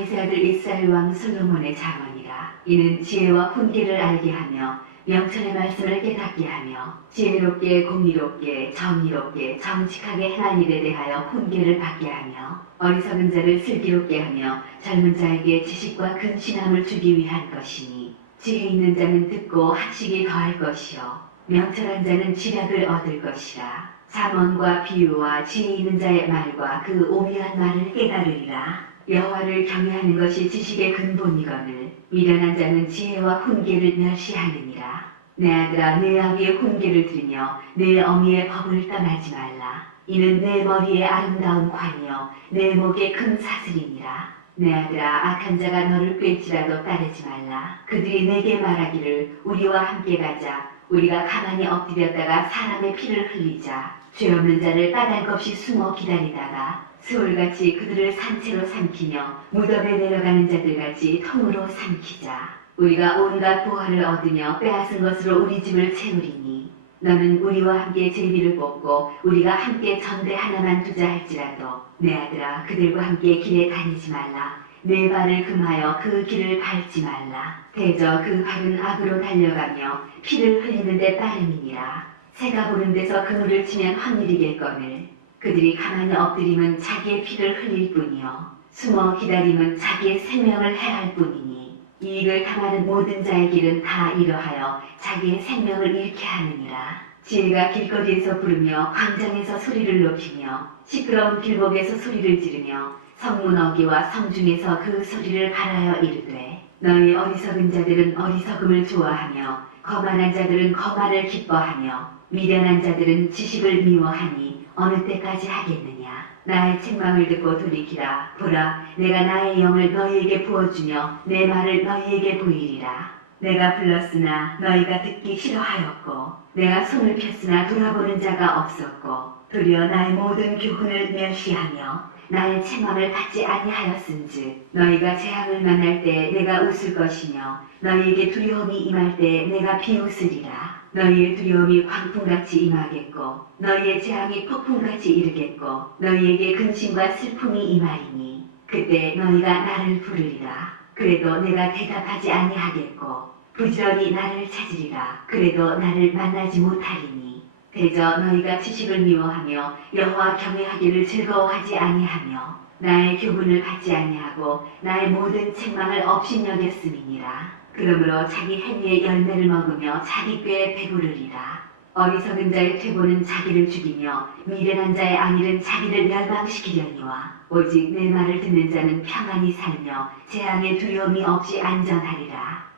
다윗의 아들 이스라엘 왕 솔로몬의 자언이라. 이는 지혜와 훈계를 알게 하며 명철의 말씀을 깨닫게 하며 지혜롭게 공의롭게 정의롭게 정직하게 행한 일에 대하여 훈계를 받게 하며 어리석은 자를 슬기롭게 하며 젊은 자에게 지식과 근신함을 주기 위한 것이니, 지혜 있는 자는 듣고 학식이 더할 것이요 명철한 자는 지략을 얻을 것이라. 잠언과 비유와 지혜 있는 자의 말과 그 오묘한 말을 깨달으리라. 여호와를 경외하는 것이 지식의 근본이거늘 미련한 자는 지혜와 훈계를 멸시하느니라. 내 아들아, 내 아비의 훈계를 들으며 내 어미의 법을 떠나지 말라. 이는 내 머리에 아름다운 관이요 내 목에 큰 사슬이니라. 내 아들아, 악한 자가 너를 꿰지라도 따르지 말라. 그들이 내게 말하기를 우리와 함께 가자. 우리가 가만히 엎드렸다가 사람의 피를 흘리자. 죄 없는 자를 까닭없이 숨어 기다리다가 스올같이 그들을 산채로 삼키며 무덤에 내려가는 자들같이 통으로 삼키자. 우리가 온갖 보화를 얻으며 빼앗은 것으로 우리 집을 채우리니, 너는 우리와 함께 제비를 뽑고 우리가 함께 전대 하나만 두자 할지라도 내 아들아, 그들과 함께 길에 다니지 말라. 내 발을 금하여 그 길을 밟지 말라. 대저 그 발은 악으로 달려가며 피를 흘리는 데 따름이니라. 새가 보는 데서 그물을 치면 확률이겠거늘 그들이 가만히 엎드림은 자기의 피를 흘릴 뿐이요 숨어 기다림은 자기의 생명을 해할 뿐이니, 이익을 당하는 모든 자의 길은 다 이러하여 자기의 생명을 잃게 하느니라. 지혜가 길거리에서 부르며 광장에서 소리를 높이며 시끄러운 길목에서 소리를 지르며 성문 어귀와 성중에서 그 소리를 갈하여 이르되, 너희 어리석은 자들은 어리석음을 좋아하며 거만한 자들은 거만을 기뻐하며 미련한 자들은 지식을 미워하니 어느 때까지 하겠느냐. 나의 책망을 듣고 돌이키라. 보라, 내가 나의 영을 너희에게 부어주며 내 말을 너희에게 보이리라. 내가 불렀으나 너희가 듣기 싫어하였고 내가 손을 폈으나 돌아보는 자가 없었고 도리어 나의 모든 교훈을 멸시하며 나의 책망을 받지 아니하였은즉, 너희가 재앙을 만날 때 내가 웃을 것이며 너희에게 두려움이 임할 때 내가 비웃으리라. 너희의 두려움이 광풍같이 임하겠고 너희의 재앙이 폭풍같이 이르겠고 너희에게 근심과 슬픔이 임하리니, 그때 너희가 나를 부르리라. 그래도 내가 대답하지 아니하겠고 부지런히 나를 찾으리라. 그래도 나를 만나지 못하리니, 대저 너희가 지식을 미워하며 여호와 경외하기를 즐거워하지 아니하며 나의 교훈을 받지 아니하고 나의 모든 책망을 업신여겼음이니라. 그러므로 자기 행위의 열매를 먹으며 자기 꾀에 배부르리라. 어리석은 자의 퇴보는 자기를 죽이며 미련한 자의 안일은 자기를 멸망시키려니와 오직 내 말을 듣는 자는 평안히 살며 재앙의 두려움이 없이 안전하리라.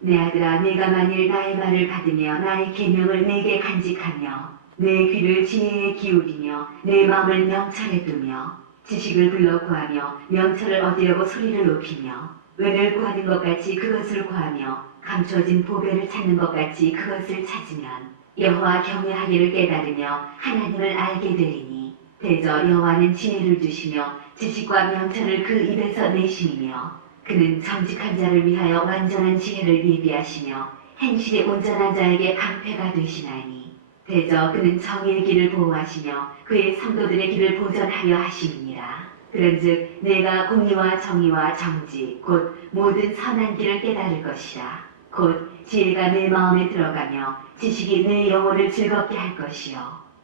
내 아들아, 내가 만일 나의 말을 받으며 나의 계명을 내게 간직하며 내 귀를 지혜에 기울이며 내 마음을 명철에 두며 지식을 불러 구하며 명철을 얻으려고 소리를 높이며 은을 구하는 것 같이 그것을 구하며 감춰진 보배를 찾는 것 같이 그것을 찾으면 여호와 경외하기를 깨달으며 하나님을 알게 되리니, 대저 여호와는 지혜를 주시며 지식과 명철을 그 입에서 내심이며 그는 정직한 자를 위하여 완전한 지혜를 예비하시며 행실이 온전한 자에게 방패가 되시나니, 대저 그는 정의의 길을 보호하시며 그의 성도들의 길을 보전하려 하심이니라. 그런즉 내가 공의와 정의와 정직 곧 모든 선한 길을 깨달을 것이라. 곧 지혜가 내 마음에 들어가며 지식이 내 영혼을 즐겁게 할 것이요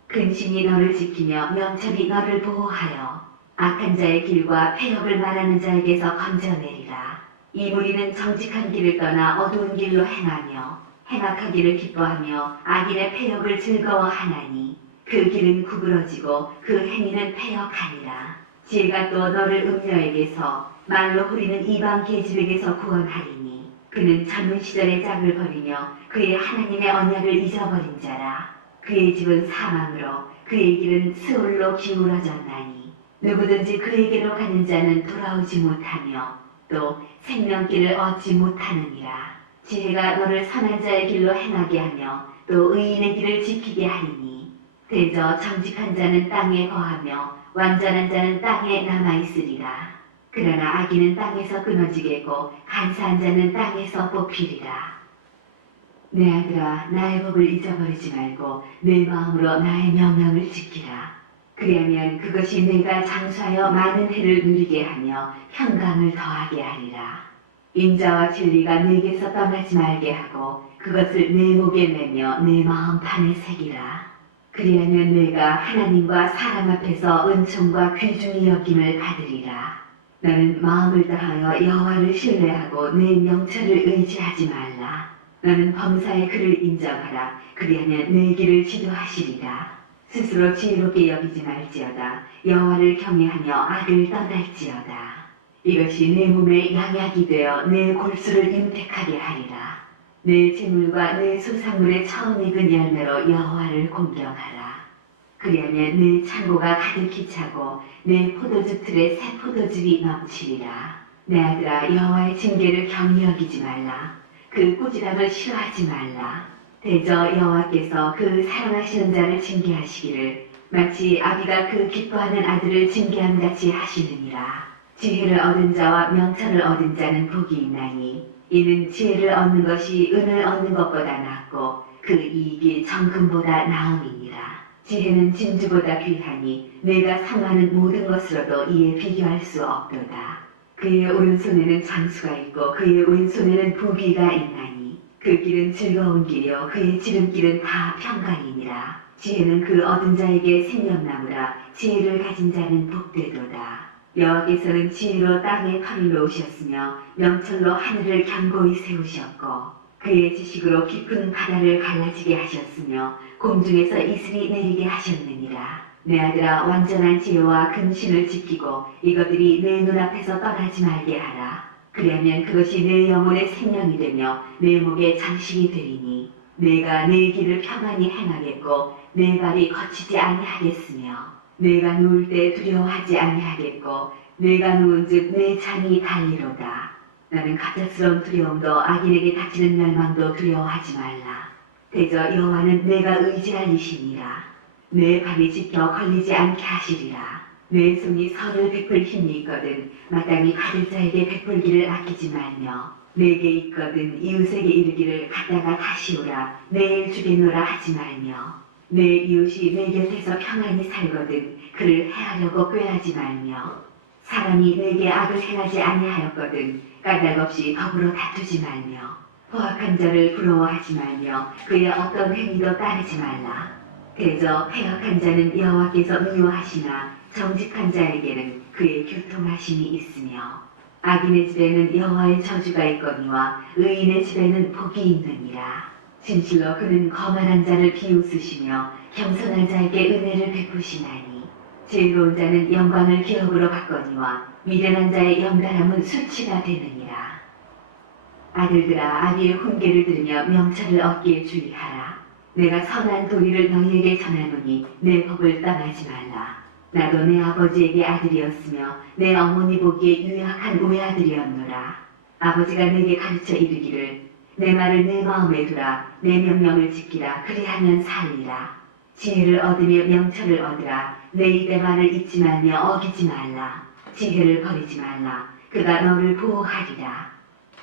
근신이 너를 지키며 명철이 너를 보호하여 악한 자의 길과 폐역을 말하는 자에게서 건져내리라. 이 무리는 정직한 길을 떠나 어두운 길로 행하며 행악하기를 기뻐하며 악인의 폐역을 즐거워하나니, 그 길은 구부러지고 그 행위는 폐역하니라. 지혜가 또 너를 음녀에게서 말로 후리는 이방 계집에게서 구원하리니, 그는 젊은 시절의 짝을 버리며 그의 하나님의 언약을 잊어버린 자라. 그의 집은 사망으로 그의 길은 스올로 기울어졌나니, 누구든지 그에게로 가는 자는 돌아오지 못하며 또 생명길을 얻지 못하느니라. 지혜가 너를 선한 자의 길로 행하게 하며 또 의인의 길을 지키게 하리니, 대저 정직한 자는 땅에 거하며 완전한 자는 땅에 남아있으리라. 그러나 악인은 땅에서 끊어지겠고 간사한 자는 땅에서 뽑히리라. 내 아들아, 나의 법을 잊어버리지 말고 내 마음으로 나의 명령을 지키라. 그리하면 그것이 내가 장수하여 많은 해를 누리게 하며 평강을 더하게 하리라. 인자와 진리가 내게서 떠나지 말게 하고 그것을 내 목에 매며 내 마음판에 새기라. 그리하면 내가 하나님과 사람 앞에서 은총과 귀중히 여김을 받으리라. 너는 마음을 다하여 여호와를 신뢰하고 내 명철을 의지하지 말라. 너는 범사의 그를 인정하라. 그리하면 내 길을 지도하시리라. 스스로 지혜롭게 여기지 말지어다. 여호와를 경외하며 악을 떠날지어다. 이것이 내 몸에 양약이 되어 내 골수를 윤택하게 하리라. 내 재물과 내 소산물의 처음 익은 열매로 여호와를 공경하라. 그리하면 내 창고가 가득히 차고 내 포도주 틀에 새 포도즙이 넘치리라. 내 아들아, 여호와의 징계를 경히 여기지 말라. 그 꾸지람을 싫어하지 말라. 대저 여호와께서 그 사랑하시는 자를 징계하시기를 마치 아비가 그 기뻐하는 아들을 징계함같이 하시느니라. 지혜를 얻은 자와 명철을 얻은 자는 복이 있나니 이는 지혜를 얻는 것이 은을 얻는 것보다 낫고 그 이익이 정금보다 나음이니라. 지혜는 진주보다 귀하니 내가 사모하는 모든 것으로도 이에 비교할 수 없도다. 그의 오른손에는 장수가 있고 그의 왼손에는 부비가 있나니 그 길은 즐거운 길이요 그의 지름길은 다 평강이니라. 지혜는 그 얻은 자에게 생명나무라. 지혜를 가진 자는 복되도다. 여호와께서는 지혜로 땅에 털을 놓으셨으며 명철로 하늘을 견고히 세우셨고 그의 지식으로 깊은 바다를 갈라지게 하셨으며 공중에서 이슬이 내리게 하셨느니라. 내 아들아, 완전한 지혜와 근신을 지키고 이것들이 내 눈앞에서 떠나지 말게 하라. 그리하면 그것이 내 영혼의 생명이 되며 내 목의 장식이 되리니 내가 내 길을 평안히 행하겠고 내 발이 거치지 아니하겠으며 내가 누울 때 두려워하지 아니하겠고 내가 누운즉 내 잠이 달리로다. 나는 갑작스러운 두려움도 악인에게 닥치는 멸망도 두려워하지 말라. 대저 여호와는 내가 의지할 이시니라. 내 발이 지켜 걸리지 않게 하시리라. 내 손이 선을 베풀 힘이 있거든 마땅히 받을 자에게 베풀기를 아끼지 말며 내게 있거든 이웃에게 이르기를 갖다가 다시 오라. 내일 주겠노라 하지 말며 내 이웃이 내 곁에서 평안히 살거든 그를 해하려고 꾀하지 말며 사람이 내게 악을 행하지 아니하였거든 까닭없이 더불어 다투지 말며 포악한 자를 부러워하지 말며 그의 어떤 행위도 따르지 말라. 대저 패역한 자는 여호와께서 미워하시나 정직한 자에게는 그의 교통하심이 있으며 악인의 집에는 여호와의 저주가 있거니와 의인의 집에는 복이 있느니라. 진실로 그는 거만한 자를 비웃으시며 겸손한 자에게 은혜를 베푸시나니 지혜로운 자는 영광을 기업으로 받거니와 미련한 자의 영달함은 수치가 되느니라. 아들들아, 아비의 훈계를 들으며 명철을 얻기에 주의하라. 내가 선한 도리를 너희에게 전하노니 내 법을 떠나지 말라. 나도 내 아버지에게 아들이었으며 내 어머니 보기에 유약한 외아들이었노라. 아버지가 내게 가르쳐 이르기를 내 말을 내 마음에 두라. 내 명령을 지키라. 그리하면 살리라. 지혜를 얻으며 명철을 얻으라. 내 입의 말을 잊지 말며 어기지 말라. 지혜를 버리지 말라. 그가 너를 보호하리라.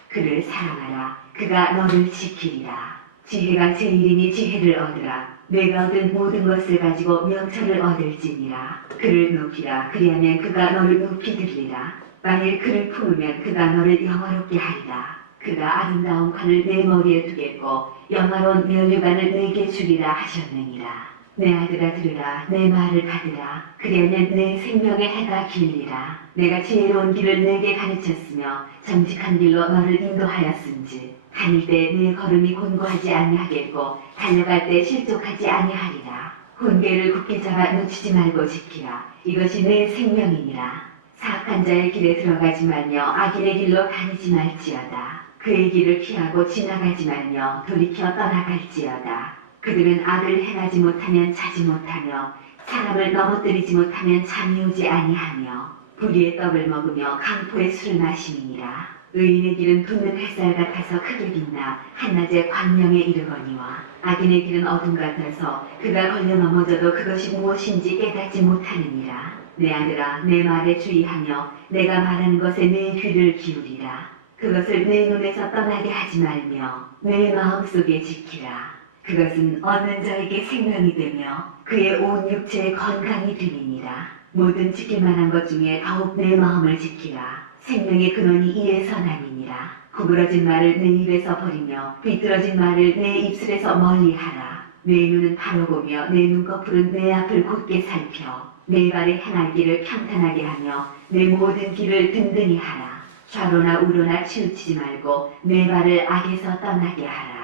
그를 사랑하라. 그가 너를 지키리라. 지혜가 제일이니 지혜를 얻으라. 내가 얻은 모든 것을 가지고 명철을 얻을지니라. 그를 높이라. 그리하면 그가 너를 높이 들리라. 만일 그를 품으면 그가 너를 영화롭게 하리라. 그가 아름다운 관을 내 머리에 두겠고 영화로운 면류관을 내게 주리라 하셨느니라. 내 아들아, 들으라. 내 말을 받으라. 그리하면 내 생명의 해가 길리라. 내가 지혜로운 길을 내게 가르쳤으며 정직한 길로 너를 인도하였은지 다닐 때 내 걸음이 곤고하지 아니하겠고 달려갈 때 실족하지 아니하리라. 훈계를 굳게 잡아 놓치지 말고 지키라. 이것이 내 생명이니라. 사악한 자의 길에 들어가지 말며 악인의 길로 다니지 말지어다. 그의 길을 피하고 지나가지 말며 돌이켜 떠나갈지어다. 그들은 악을 행하지 못하면 자지 못하며 사람을 넘어뜨리지 못하면 잠이 오지 아니하며 불의의 떡을 먹으며 강포의 술을 마심이니라. 의인의 길은 돋는 햇살 같아서 크게 빛나 한낮에 광명에 이르거니와 악인의 길은 어둠 같아서 그가 걸려 넘어져도 그것이 무엇인지 깨닫지 못하느니라. 내 아들아, 내 말에 주의하며 내가 말하는 것에 내 귀를 기울이라. 그것을 내 눈에서 떠나게 하지 말며 내 마음속에 지키라. 그것은 얻는 자에게 생명이 되며 그의 온 육체의 건강이 됨이니라. 모든 지킬 만한 것 중에 더욱 내 마음을 지키라. 생명의 근원이 이에서 나니니라. 구부러진 말을 내 입에서 버리며 비뚤어진 말을 내 입술에서 멀리하라. 내 눈은 바로 보며 내 눈꺼풀은 내 앞을 곧게 살펴 내 발의 행할 길을 평탄하게 하며 내 모든 길을 든든히 하라. 좌로나 우로나 치우치지 말고 내 발을 악에서 떠나게 하라.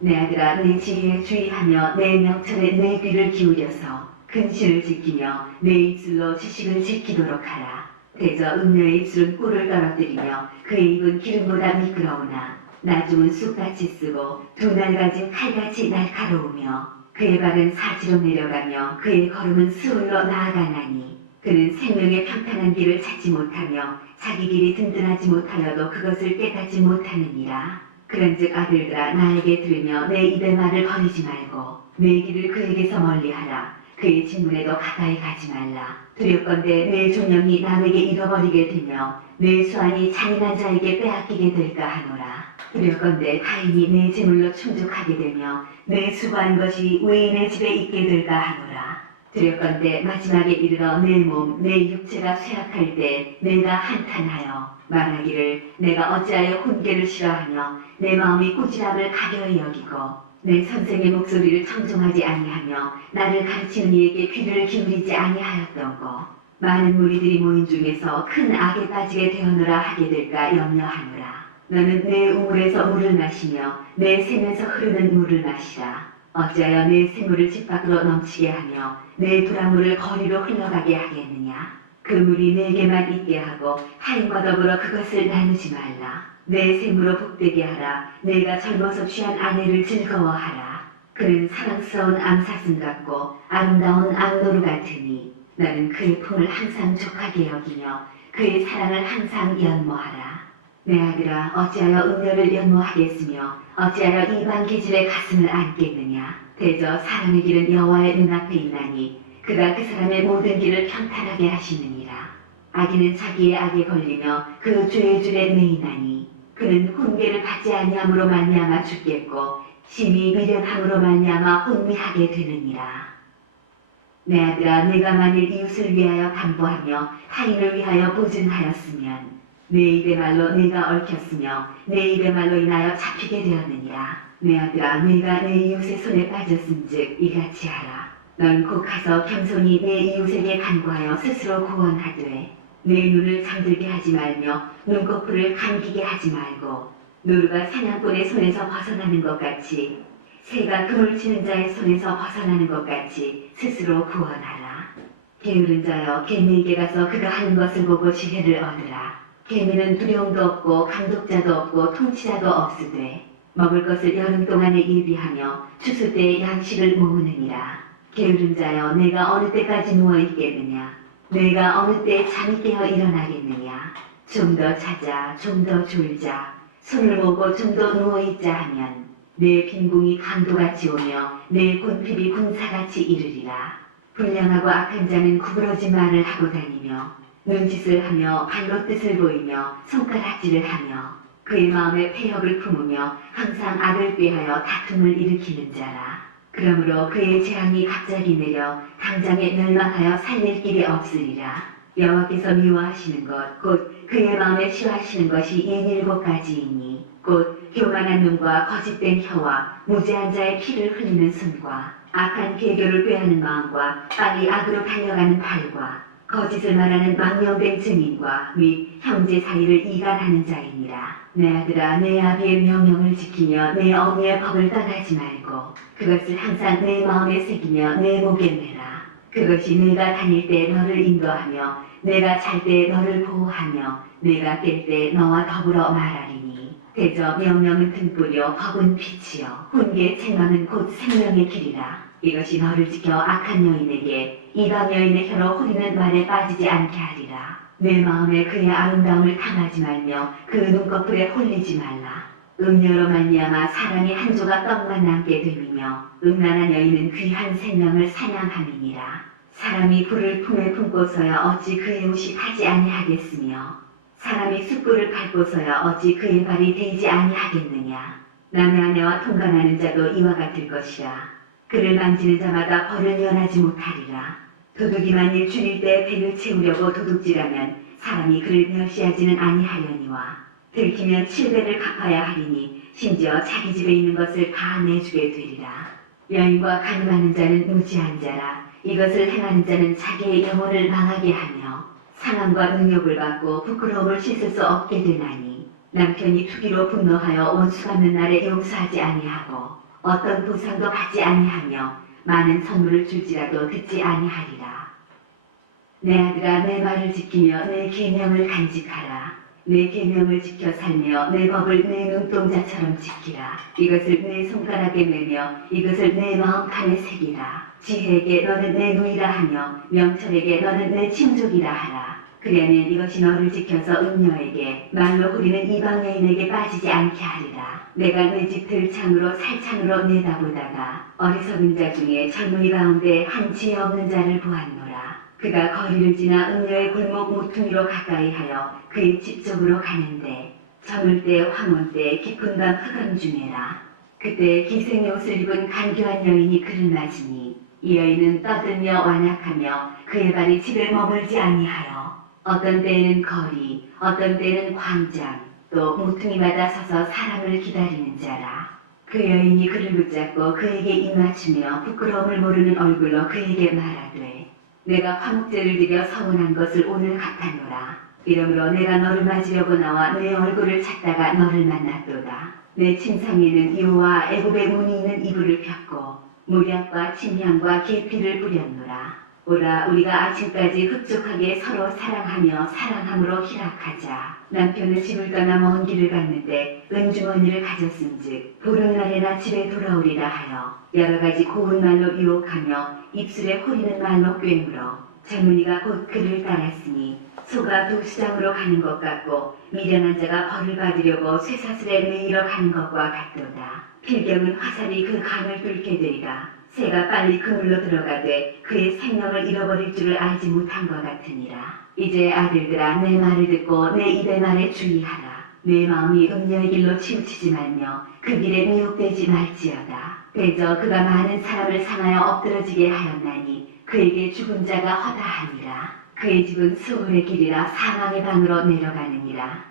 내 아들아, 내 지혜에 주의하며 내 명철에 내 귀를 기울여서 근신을 지키며 내 입술로 지식을 지키도록 하라. 대저 음녀의 입술은 꿀을 떨어뜨리며 그의 입은 기름보다 미끄러우나 나중은 쑥같이 쓰고 두 날 가진 칼같이 날카로우며 그의 발은 사지로 내려가며 그의 걸음은 스올로 나아가나니 그는 생명의 평탄한 길을 찾지 못하며 자기 길이 든든하지 못하여도 그것을 깨닫지 못하느니라. 그런즉 아들들아, 나에게 들으며 내 입의 말을 버리지 말고 내 길을 그에게서 멀리하라. 그의 직문에도 가까이 가지 말라. 두렵건대 내 존영이 남에게 잃어버리게 되며 내 수완이 잔인한 자에게 빼앗기게 될까 하노라. 두렵건대 타인이 내 재물로 충족하게 되며 내 수고한 것이 외인의 집에 있게 될까 하노라. 두렵건대 마지막에 이르러 내 몸, 내 육체가 쇠약할 때 내가 한탄하여 말하기를 내가 어찌하여 훈계를 싫어하며 내 마음이 꾸지람을 가벼이 여기고 내 선생의 목소리를 청종하지 아니하며 나를 가르치는 이에게 귀를 기울이지 아니하였던고 많은 무리들이 모인 중에서 큰 악에 빠지게 되었노라 하게 될까 염려하노라. 너는 내 우물에서 물을 마시며 내 샘에서 흐르는 물을 마시라. 어찌하여 내 샘물을 집 밖으로 넘치게 하며 내 도랑물을 거리로 흘러가게 하겠느냐. 그 물이 내게만 있게 하고 타인과 더불어 그것을 나누지 말라. 내 샘으로 복되게 하라. 내가 젊어서 취한 아내를 즐거워하라. 그는 사랑스러운 암사슴 같고 아름다운 악노루 같으니 나는 그의 품을 항상 족하게 여기며 그의 사랑을 항상 연모하라. 내 아들아, 어찌하여 음녀를 연모하겠으며 어찌하여 이방 계집의 가슴을 안겠느냐. 대저 사람의 길은 여호와의 눈앞에 있나니 그가 그 사람의 모든 길을 평탄하게 하시느니라. 악인은 자기의 악에 걸리며 그 죄의 줄에 매이나니 그는 훈계를 받지 아니함으로 말미암아 죽겠고 심히 미련함으로 말미암아 혼미하게 되느니라. 내 아들아, 내가 만일 이웃을 위하여 담보하며 타인을 위하여 보증하였으면 내 입의 말로 내가 얽혔으며 내 입의 말로 인하여 잡히게 되었느니라. 내 아들아, 내가 내 이웃의 손에 빠졌은즉 이같이 하라. 넌 곧 가서 겸손히 내 이웃에게 간구하여 스스로 구원하되 내 눈을 잠들게 하지 말며 눈꺼풀을 감기게 하지 말고 노루가 사냥꾼의 손에서 벗어나는 것 같이 새가 그물 치는 자의 손에서 벗어나는 것 같이 스스로 구원하라. 게으른 자여, 개미에게 가서 그가 하는 것을 보고 지혜를 얻으라. 개미는 두려움도 없고 감독자도 없고 통치자도 없으되 먹을 것을 여름 동안에 예비하며 추수 때에 양식을 모으느니라. 게으른 자여, 내가 어느 때까지 누워 있겠느냐. 내가 어느 때 잠이 깨어 일어나겠느냐. 좀 더 자자, 좀 더 졸자, 손을 모고 좀 더 누워있자 하면 내 빈궁이 강도같이 오며 내 군핍이 군사같이 이르리라. 불량하고 악한 자는 구부러진 말을 하고 다니며 눈짓을 하며 발로 뜻을 보이며 손가락질을 하며 그의 마음에 패역을 품으며 항상 악을 꾀하여 다툼을 일으키는 자라. 그러므로 그의 재앙이 갑자기 내려 당장에 멸망하여 살릴 길이 없으리라. 여호와께서 미워하시는 것 곧 그의 마음에 싫어하시는 것이 이 7가지이니 곧 교만한 눈과 거짓된 혀와 무죄한 자의 피를 흘리는 손과 악한 계교를 꾀하는 마음과 빨리 악으로 달려가는 발과 거짓을 말하는 망령된 증인과 및 형제 사이를 이간하는 자이니라. 내 아들아, 내 아비의 명령을 지키며 내 어미의 법을 떠나지 말고 그것을 항상 내 마음에 새기며 내 목에 매라. 그것이 내가 다닐 때 너를 인도하며 내가 잘 때 너를 보호하며 내가 깰 때 너와 더불어 말하리니 대저 명령은 등불이요 법은 빛이요 훈계의 책망은 곧 생명의 길이라. 이것이 너를 지켜 악한 여인에게 이방 여인의 혀로 후리는 말에 빠지지 않게 하리라. 내 마음에 그의 아름다움을 탐하지 말며 그 눈꺼풀에 홀리지 말라. 음녀로 말미암아 사랑의 한 조각 떡만 남게 됨이며 음란한 여인은 귀한 생명을 사냥함이니라. 사람이 불을 품에 품고서야 어찌 그의 옷이 타지 아니하겠으며 사람이 숯불을 밟고서야 어찌 그의 발이 데이지 아니하겠느냐. 남의 아내와 통관하는 자도 이와 같을 것이라. 그를 만지는 자마다 벌을 면하지 못하리라. 도둑이 만일 줄일 때 배를 채우려고 도둑질하면 사람이 그를 멸시하지는 아니하려니와 들키면 7배를 갚아야 하리니 심지어 자기 집에 있는 것을 다 내주게 되리라. 여인과 가늠하는 자는 무지한 자라. 이것을 행하는 자는 자기의 영혼을 망하게 하며 상함과 능욕을 받고 부끄러움을 씻을 수 없게 되나니 남편이 투기로 분노하여 원수 갚는 날에 용서하지 아니하고 어떤 보상도 받지 아니하며 많은 선물을 줄지라도 듣지 아니하리라. 내 아들아, 내 말을 지키며 내 계명을 간직하라. 내 계명을 지켜 살며 내 법을 내 눈동자처럼 지키라. 이것을 내 손가락에 매며 이것을 내 마음판에 새기라. 지혜에게 너는 내 누이라 하며 명철에게 너는 내 친족이라 하라. 그러면 이것이 너를 지켜서 음녀에게 말로 후리는 이방 여인에게 빠지지 않게 하리라. 내가 내 집 들창으로 살창으로 내다보다가 어리석은 자 중에 젊은이 가운데 한 지혜 없는 자를 보았노라. 그가 거리를 지나 음녀의 골목 모퉁이로 가까이 하여 그의 집 쪽으로 가는데 저물 때 황혼 때 깊은 밤 흑암 중에라. 그때 기생의 옷을 입은 간교한 여인이 그를 맞으니 이 여인은 떠들며 완악하며 그의 발이 집에 머물지 아니하여 어떤 때에는 거리, 어떤 때에는 광장, 또 모퉁이마다 서서 사람을 기다리는 자라. 그 여인이 그를 붙잡고 그에게 입맞추며 부끄러움을 모르는 얼굴로 그에게 말하되 내가 화목제를 드려 서원한 것을 오늘 갚았노라. 이러므로 내가 너를 맞으려고 나와 내 얼굴을 찾다가 너를 만났도다. 내 침상에는 이와 애굽의 문이 있는 이불을 폈고 무략과 침향과 계피를 뿌렸노라. 오라, 우리가 아침까지 흡족하게 서로 사랑하며 사랑함으로 희락하자. 남편은 집을 떠나 먼 길을 갔는데 은주머니를 가졌은즉 보름날에나 집에 돌아오리라 하여 여러 가지 고운 말로 유혹하며 입술에 호리는 말로 꿰물어 젊은이가 곧 그를 따랐으니 소가 도시장으로 가는 것 같고 미련한 자가 벌을 받으려고 쇠사슬에 매이러 가는 것과 같도다. 필경은 화살이 그 강을 뚫게 되리라. 새가 빨리 그물로 들어가되 그의 생명을 잃어버릴 줄을 알지 못한 것 같으니라. 이제 아들들아, 내 말을 듣고 내 입의 말에 주의하라. 내 마음이 음녀의 길로 치우치지 말며 그 길에 미혹되지 말지어다. 대저 그가 많은 사람을 상하여 엎드러지게 하였나니 그에게 죽은 자가 허다하니라. 그의 집은 수월의 길이라 사망의 방으로 내려가느니라.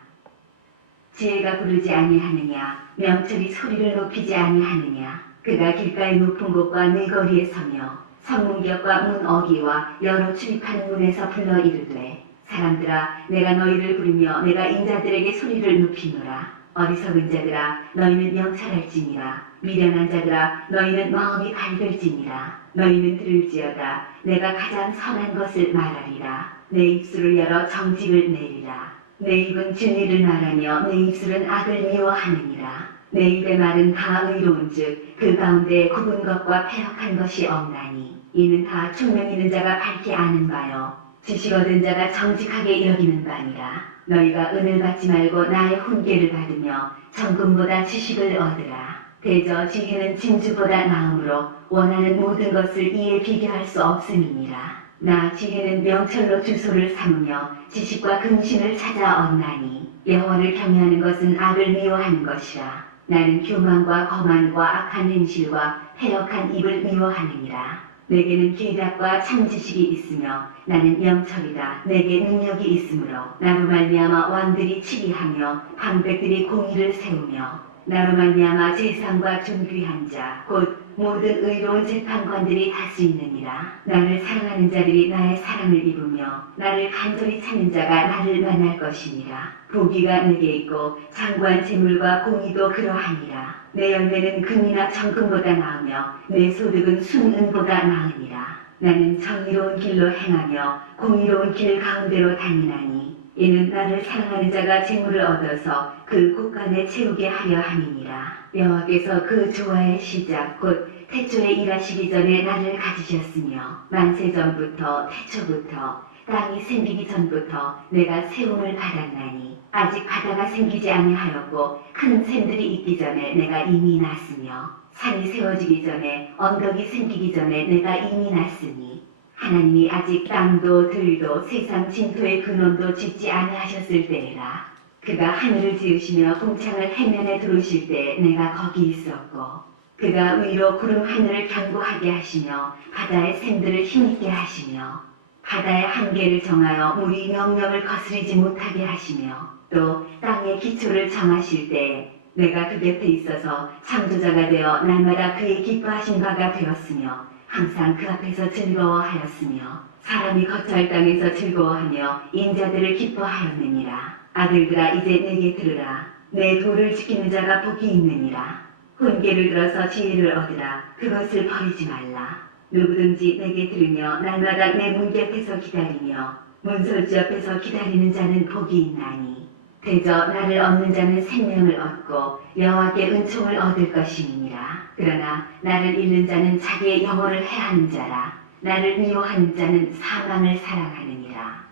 지혜가 부르지 아니하느냐, 명철이 소리를 높이지 아니하느냐. 그가 길가의 높은 곳과 내 거리에 서며 성문격과 문 어기와 여러 출입하는 문에서 불러 이르되 사람들아, 내가 너희를 부르며 내가 인자들에게 소리를 높이노라. 어리석은 자들아, 너희는 명철할지니라. 미련한 자들아, 너희는 마음이 밝을지니라. 너희는 들을지어다. 내가 가장 선한 것을 말하리라. 내 입술을 열어 정직을 내리라. 내 입은 진리를 말하며 내 입술은 악을 미워하느니라. 내 입의 말은 다 의로운즉 그 가운데 굽은 것과 패역한 것이 없나니 이는 다 총명 있는 자가 밝게 아는 바요 지식 얻은 자가 정직하게 여기는 바니라. 너희가 은을 받지 말고 나의 훈계를 받으며 정금보다 지식을 얻으라. 대저 지혜는 진주보다 나음으로 원하는 모든 것을 이에 비교할 수 없음이니라. 나 지혜는 명철로 주소를 삼으며 지식과 근신을 찾아 얻나니 여호와를 경외하는 것은 악을 미워하는 것이라. 나는 교만과 거만과 악한 행실과 패역한 입을 미워하느니라. 내게는 계략과 참 지식이 있으며 나는 명철이다. 내게 능력이 있으므로 나로 말미암아 왕들이 치리하며 방백들이 공의를 세우며 나로 말미암아 제상과 존귀한 자 곧 모든 의로운 재판관들이 다스리느니라. 나를 사랑하는 자들이 나의 사랑을 입으며 나를 간절히 찾는 자가 나를 만날 것이니라. 부귀가 내게 있고 장관 재물과 공의도 그러하니라. 내 열매는 금이나 정금보다 나으며 내 소득은 순은보다 나으니라. 나는 정의로운 길로 행하며 공의로운 길 가운데로 다니나니 이는 나를 사랑하는 자가 재물을 얻어서 그 곳간에 채우게 하려 함이니라. 여호와께서 그 조화의 시작 곧 태초에 일하시기 전에 나를 가지셨으며 만세 전부터 태초부터 땅이 생기기 전부터 내가 세움을 받았나니 아직 바다가 생기지 아니하였고 큰 샘들이 있기 전에 내가 이미 났으며 산이 세워지기 전에 언덕이 생기기 전에 내가 이미 났으니 하나님이 아직 땅도 들도 세상 진토의 근원도 짓지 아니하셨을 때에라. 그가 하늘을 지으시며 궁창을 해면에 두르실 때 내가 거기 있었고 그가 위로 구름 하늘을 견고하게 하시며 바다의 샘들을 힘있게 하시며 바다의 한계를 정하여 물이 명령을 거스리지 못하게 하시며 또 땅의 기초를 정하실 때 내가 그 곁에 있어서 창조자가 되어 날마다 그의 기뻐하신 바가 되었으며 항상 그 앞에서 즐거워하였으며 사람이 거처할 땅에서 즐거워하며 인자들을 기뻐하였느니라. 아들들아 이제 내게 들으라. 내 도를 지키는 자가 복이 있느니라. 훈계를 들어서 지혜를 얻으라. 그것을 버리지 말라. 누구든지 내게 들으며 날마다 내 문 곁에서 기다리며 문설주 앞에서 기다리는 자는 복이 있나니 대저 나를 얻는 자는 생명을 얻고 여호와께 은총을 얻을 것임이니라. 그러나 나를 잃는 자는 자기의 영혼을 해하는 자라. 나를 미워하는 자는 사망을 사랑하느니라.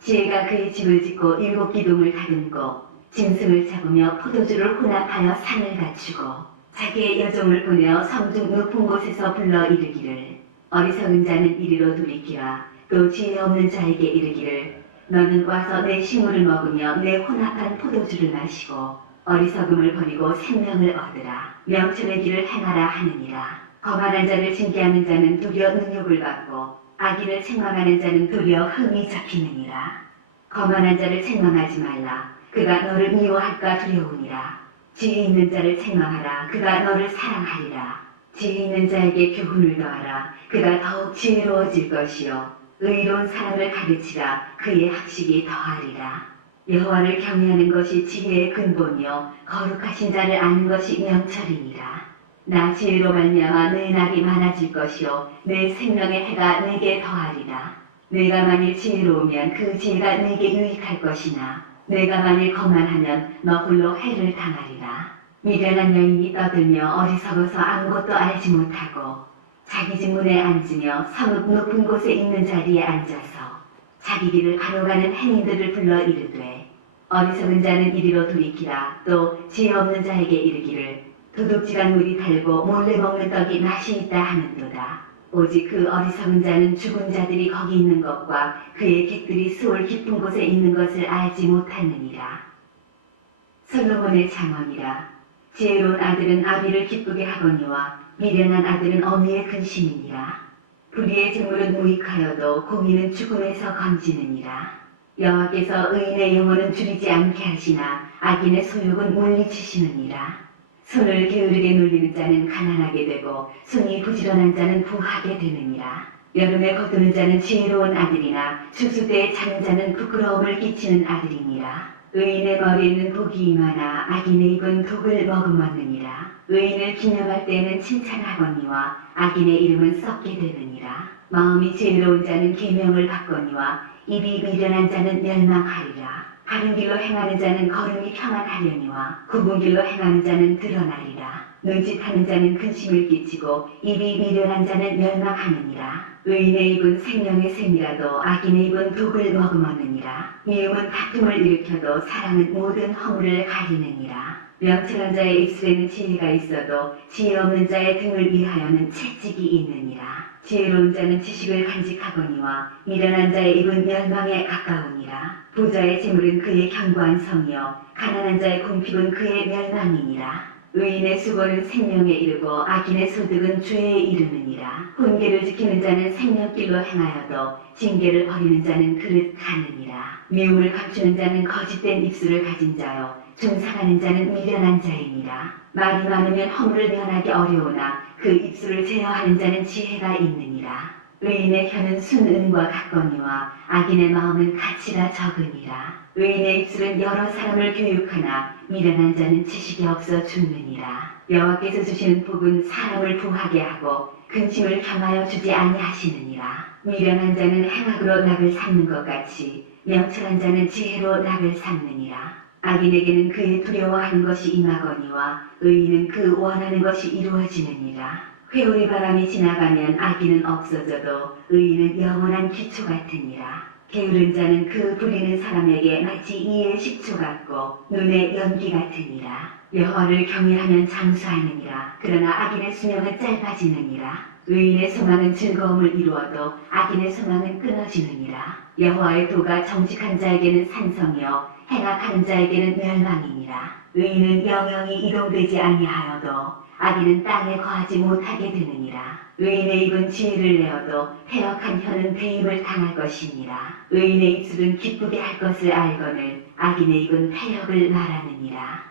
지혜가 그의 집을 짓고 7 기둥을 다듬고 짐승을 잡으며 포도주를 혼합하여 산을 갖추고 자기의 여종을 보내어 성중 높은 곳에서 불러 이르기를 어리석은 자는 이리로 돌이키라. 또 지혜 없는 자에게 이르기를 너는 와서 내 식물을 먹으며 내 혼합한 포도주를 마시고 어리석음을 버리고 생명을 얻으라. 명철의 길을 행하라 하느니라. 거만한 자를 징계하는 자는 도리어 능욕을 받고 악인을 책망하는 자는 도리어 흠이 잡히느니라. 거만한 자를 책망하지 말라. 그가 너를 미워할까 두려우니라. 지혜 있는 자를 책망하라. 그가 너를 사랑하리라. 지혜 있는 자에게 교훈을 더하라. 그가 더욱 지혜로워질 것이요 의로운 사람을 가르치라. 그의 학식이 더하리라. 여호와를 경외하는 것이 지혜의 근본이요 거룩하신 자를 아는 것이 명철이니라. 나 지혜로 말미암아 내 날이 많아질 것이요 내 생명의 해가 내게 더하리라. 내가 만일 지혜로우면 그 지혜가 내게 유익할 것이나 내가 만일 거만하면 너 홀로 해를 당하리라. 미련한 여인이 떠들며 어리석어서 아무것도 알지 못하고 자기 집 문에 앉으며 성읍 높은 곳에 있는 자리에 앉아서 자기 길을 가로가는 행인들을 불러 이르되 어리석은 자는 이리로 돌이키라. 또 지혜 없는 자에게 이르기를 도둑질한 물이 달고 몰래 먹는 떡이 맛이 있다 하는도다. 오직 그 어리석은 자는 죽은 자들이 거기 있는 것과 그의 객들이 수월 깊은 곳에 있는 것을 알지 못하느니라. 솔로몬의 장언이라. 지혜로운 아들은 아비를 기쁘게 하거니와 미련한 아들은 어미의 근심이니라. 불의의 재물은 무익하여도 공의는 죽음에서 건지느니라. 여호와께서 의인의 영혼은 줄이지 않게 하시나 악인의 소욕은 물리치시느니라. 손을 게으르게 놀리는 자는 가난하게 되고 손이 부지런한 자는 부하게 되느니라. 여름에 거두는 자는 지혜로운 아들이나 추수 때에 자는 자는 부끄러움을 끼치는 아들이니라. 의인의 머리에는 복이 임하나 악인의 입은 독을 머금었느니라. 의인을 기념할 때에는 칭찬하거니와 악인의 이름은 썩게 되느니라. 마음이 지혜로운 자는 계명을 받거니와 입이 미련한 자는 멸망하리라. 바른 길로 행하는 자는 걸음이 평안하려니와 굽은 길로 행하는 자는 드러나리라. 눈짓하는 자는 근심을 끼치고 입이 미련한 자는 멸망하느니라. 의인의 입은 생명의 샘이라도 악인의 입은 독을 머금었느니라. 미움은 다툼을 일으켜도 사랑은 모든 허물을 가리느니라. 명철한 자의 입술에는 지혜가 있어도 지혜 없는 자의 등을 위하여는 채찍이 있느니라. 지혜로운 자는 지식을 간직하거니와 미련한 자의 입은 멸망에 가까우니라. 부자의 재물은 그의 견고한 성이요 가난한 자의 궁핍은 그의 멸망이니라. 의인의 수고는 생명에 이르고 악인의 소득은 죄에 이르느니라. 훈계를 지키는 자는 생명길로 행하여도 징계를 버리는 자는 그릇 가느니라. 미움을 감추는 자는 거짓된 입술을 가진 자요 중상하는 자는 미련한 자이니라. 말이 많으면 허물을 면하기 어려우나 그 입술을 제어하는 자는 지혜가 있느니라. 의인의 혀는 순은과 같거니와 악인의 마음은 가치가 적으니라. 의인의 입술은 여러 사람을 교육하나 미련한 자는 지식이 없어 죽느니라. 여호와께서 주시는 복은 사람을 부하게 하고 근심을 겸하여 주지 아니하시느니라. 미련한 자는 행악으로 낙을 삼는 것 같이 명철한 자는 지혜로 낙을 삼느니라. 악인에게는 그의 두려워하는 것이 임하거니와 의인은 그 원하는 것이 이루어지느니라. 회오리 바람이 지나가면 악인은 없어져도 의인은 영원한 기초 같으니라. 게으른 자는 그 부리는 사람에게 마치 이의 식초 같고 눈의 연기 같으니라. 여호와를 경외하면 장수하느니라. 그러나 악인의 수명은 짧아지느니라. 의인의 소망은 즐거움을 이루어도 악인의 소망은 끊어지느니라. 여호와의 도가 정직한 자에게는 산성이요 행악하는 자에게는 멸망이니라. 의인은 영영이 이동되지 아니하여도 악인은 땅에 거하지 못하게 되느니라. 의인의 입은 지혜를 내어도 패역한 혀는 배임을 당할 것이니라. 의인의 입술은 기쁘게 할 것을 알거늘 악인의 입은 패역을 말하느니라.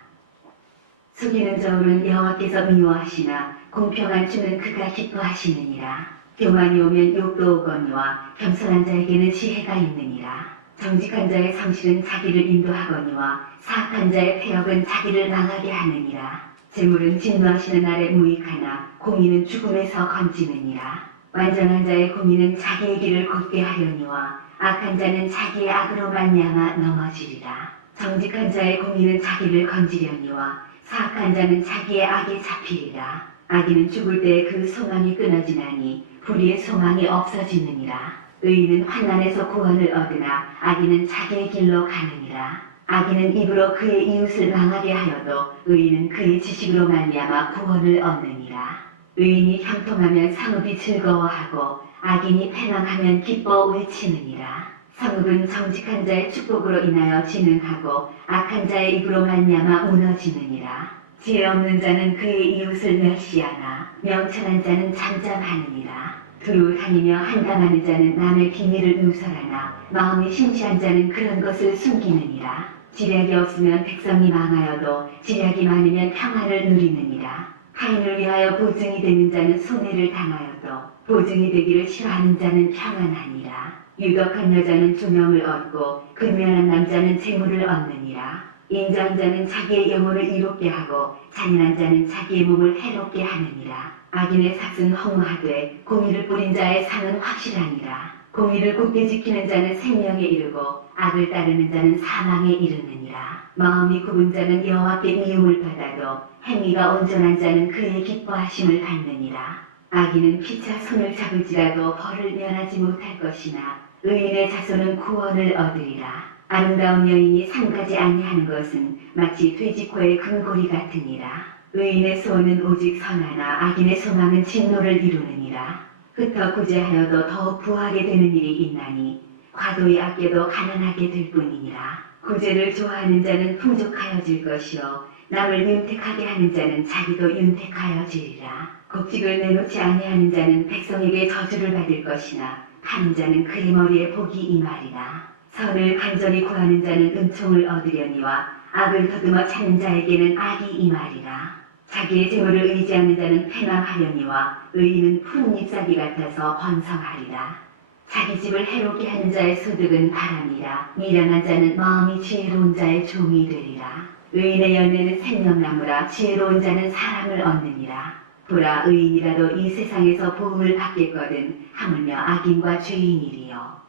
속이는 저울은 여호와께서 미워하시나 공평한 주는 그가 기뻐하시느니라. 교만이 오면 욕도 오거니와 겸손한 자에게는 지혜가 있느니라. 정직한 자의 성실은 자기를 인도하거니와 사악한 자의 패역은 자기를 망하게 하느니라. 재물은 진노하시는 날에 무익하나 공의는 죽음에서 건지느니라. 완전한 자의 공의는 자기의 길을 곧게 하려니와 악한 자는 자기의 악으로 말미암아 넘어지리라. 정직한 자의 공의는 자기를 건지려니와 사악한 자는 자기의 악에 잡히리라. 악인은 죽을 때에 그 소망이 끊어지나니 불의의 소망이 없어지느니라. 의인은 환난에서 구원을 얻으나 악인은 자기의 길로 가느니라. 악인은 입으로 그의 이웃을 망하게 하여도 의인은 그의 지식으로 말미암아 구원을 얻느니라. 의인이 형통하면 상업이 즐거워하고 악인이 패망하면 기뻐 외치느니라. 성읍은 정직한 자의 축복으로 인하여 진흥하고 악한 자의 입으로 말미암아 무너지느니라. 지혜 없는 자는 그의 이웃을 멸시하나 명철한 자는 잠잠하느니라. 두루 다니며 한담하는 자는 남의 비밀을 누설하나 마음이 심시한 자는 그런 것을 숨기느니라. 지략이 없으면 백성이 망하여도 지략이 많으면 평안을 누리느니라. 하인을 위하여 보증이 되는 자는 손해를 당하여도 보증이 되기를 싫어하는 자는 평안하니라. 유덕한 여자는 조명을 얻고 근면한 남자는 재물을 얻느니라. 인자한 자는 자기의 영혼을 이롭게 하고 잔인한 자는 자기의 몸을 해롭게 하느니라. 악인의 삭은 허무하되 공의를 뿌린 자의 상은 확실하니라. 공의를 굳게 지키는 자는 생명에 이르고 악을 따르는 자는 사망에 이르느니라. 마음이 굽은 자는 여호와께 미움을 받아도 행위가 온전한 자는 그의 기뻐하심을 받느니라. 악인은 피차 손을 잡을지라도 벌을 면하지 못할 것이나 의인의 자손은 구원을 얻으리라. 아름다운 여인이 상가지 아니하는 것은 마치 돼지코의 금고리 같으니라. 의인의 소원은 오직 선하나 악인의 소망은 진노를 이루느니라. 흩어 구제하여도 더욱 부하게 되는 일이 있나니 과도히 아껴도 가난하게 될 뿐이니라. 구제를 좋아하는 자는 풍족하여질 것이요 남을 윤택하게 하는 자는 자기도 윤택하여지리라. 곡식을 내놓지 아니하는 자는 백성에게 저주를 받을 것이나 파는 자는 그의 머리에 복이 임하리라. 선을 간절히 구하는 자는 은총을 얻으려니와 악을 더듬어 찾는 자에게는 악이 임하리라. 자기의 재물을 의지하는 자는 패망하려니와 의인은 푸른 잎사귀 같아서 번성하리라. 자기 집을 해롭게 하는 자의 소득은 바람이라. 미련한 자는 마음이 지혜로운 자의 종이 되리라. 의인의 열매는 생명나무라. 지혜로운 자는 사람을 얻느니라. 보라, 의인이라도 이 세상에서 보응을 받겠거든 하물며 악인과 죄인이리요.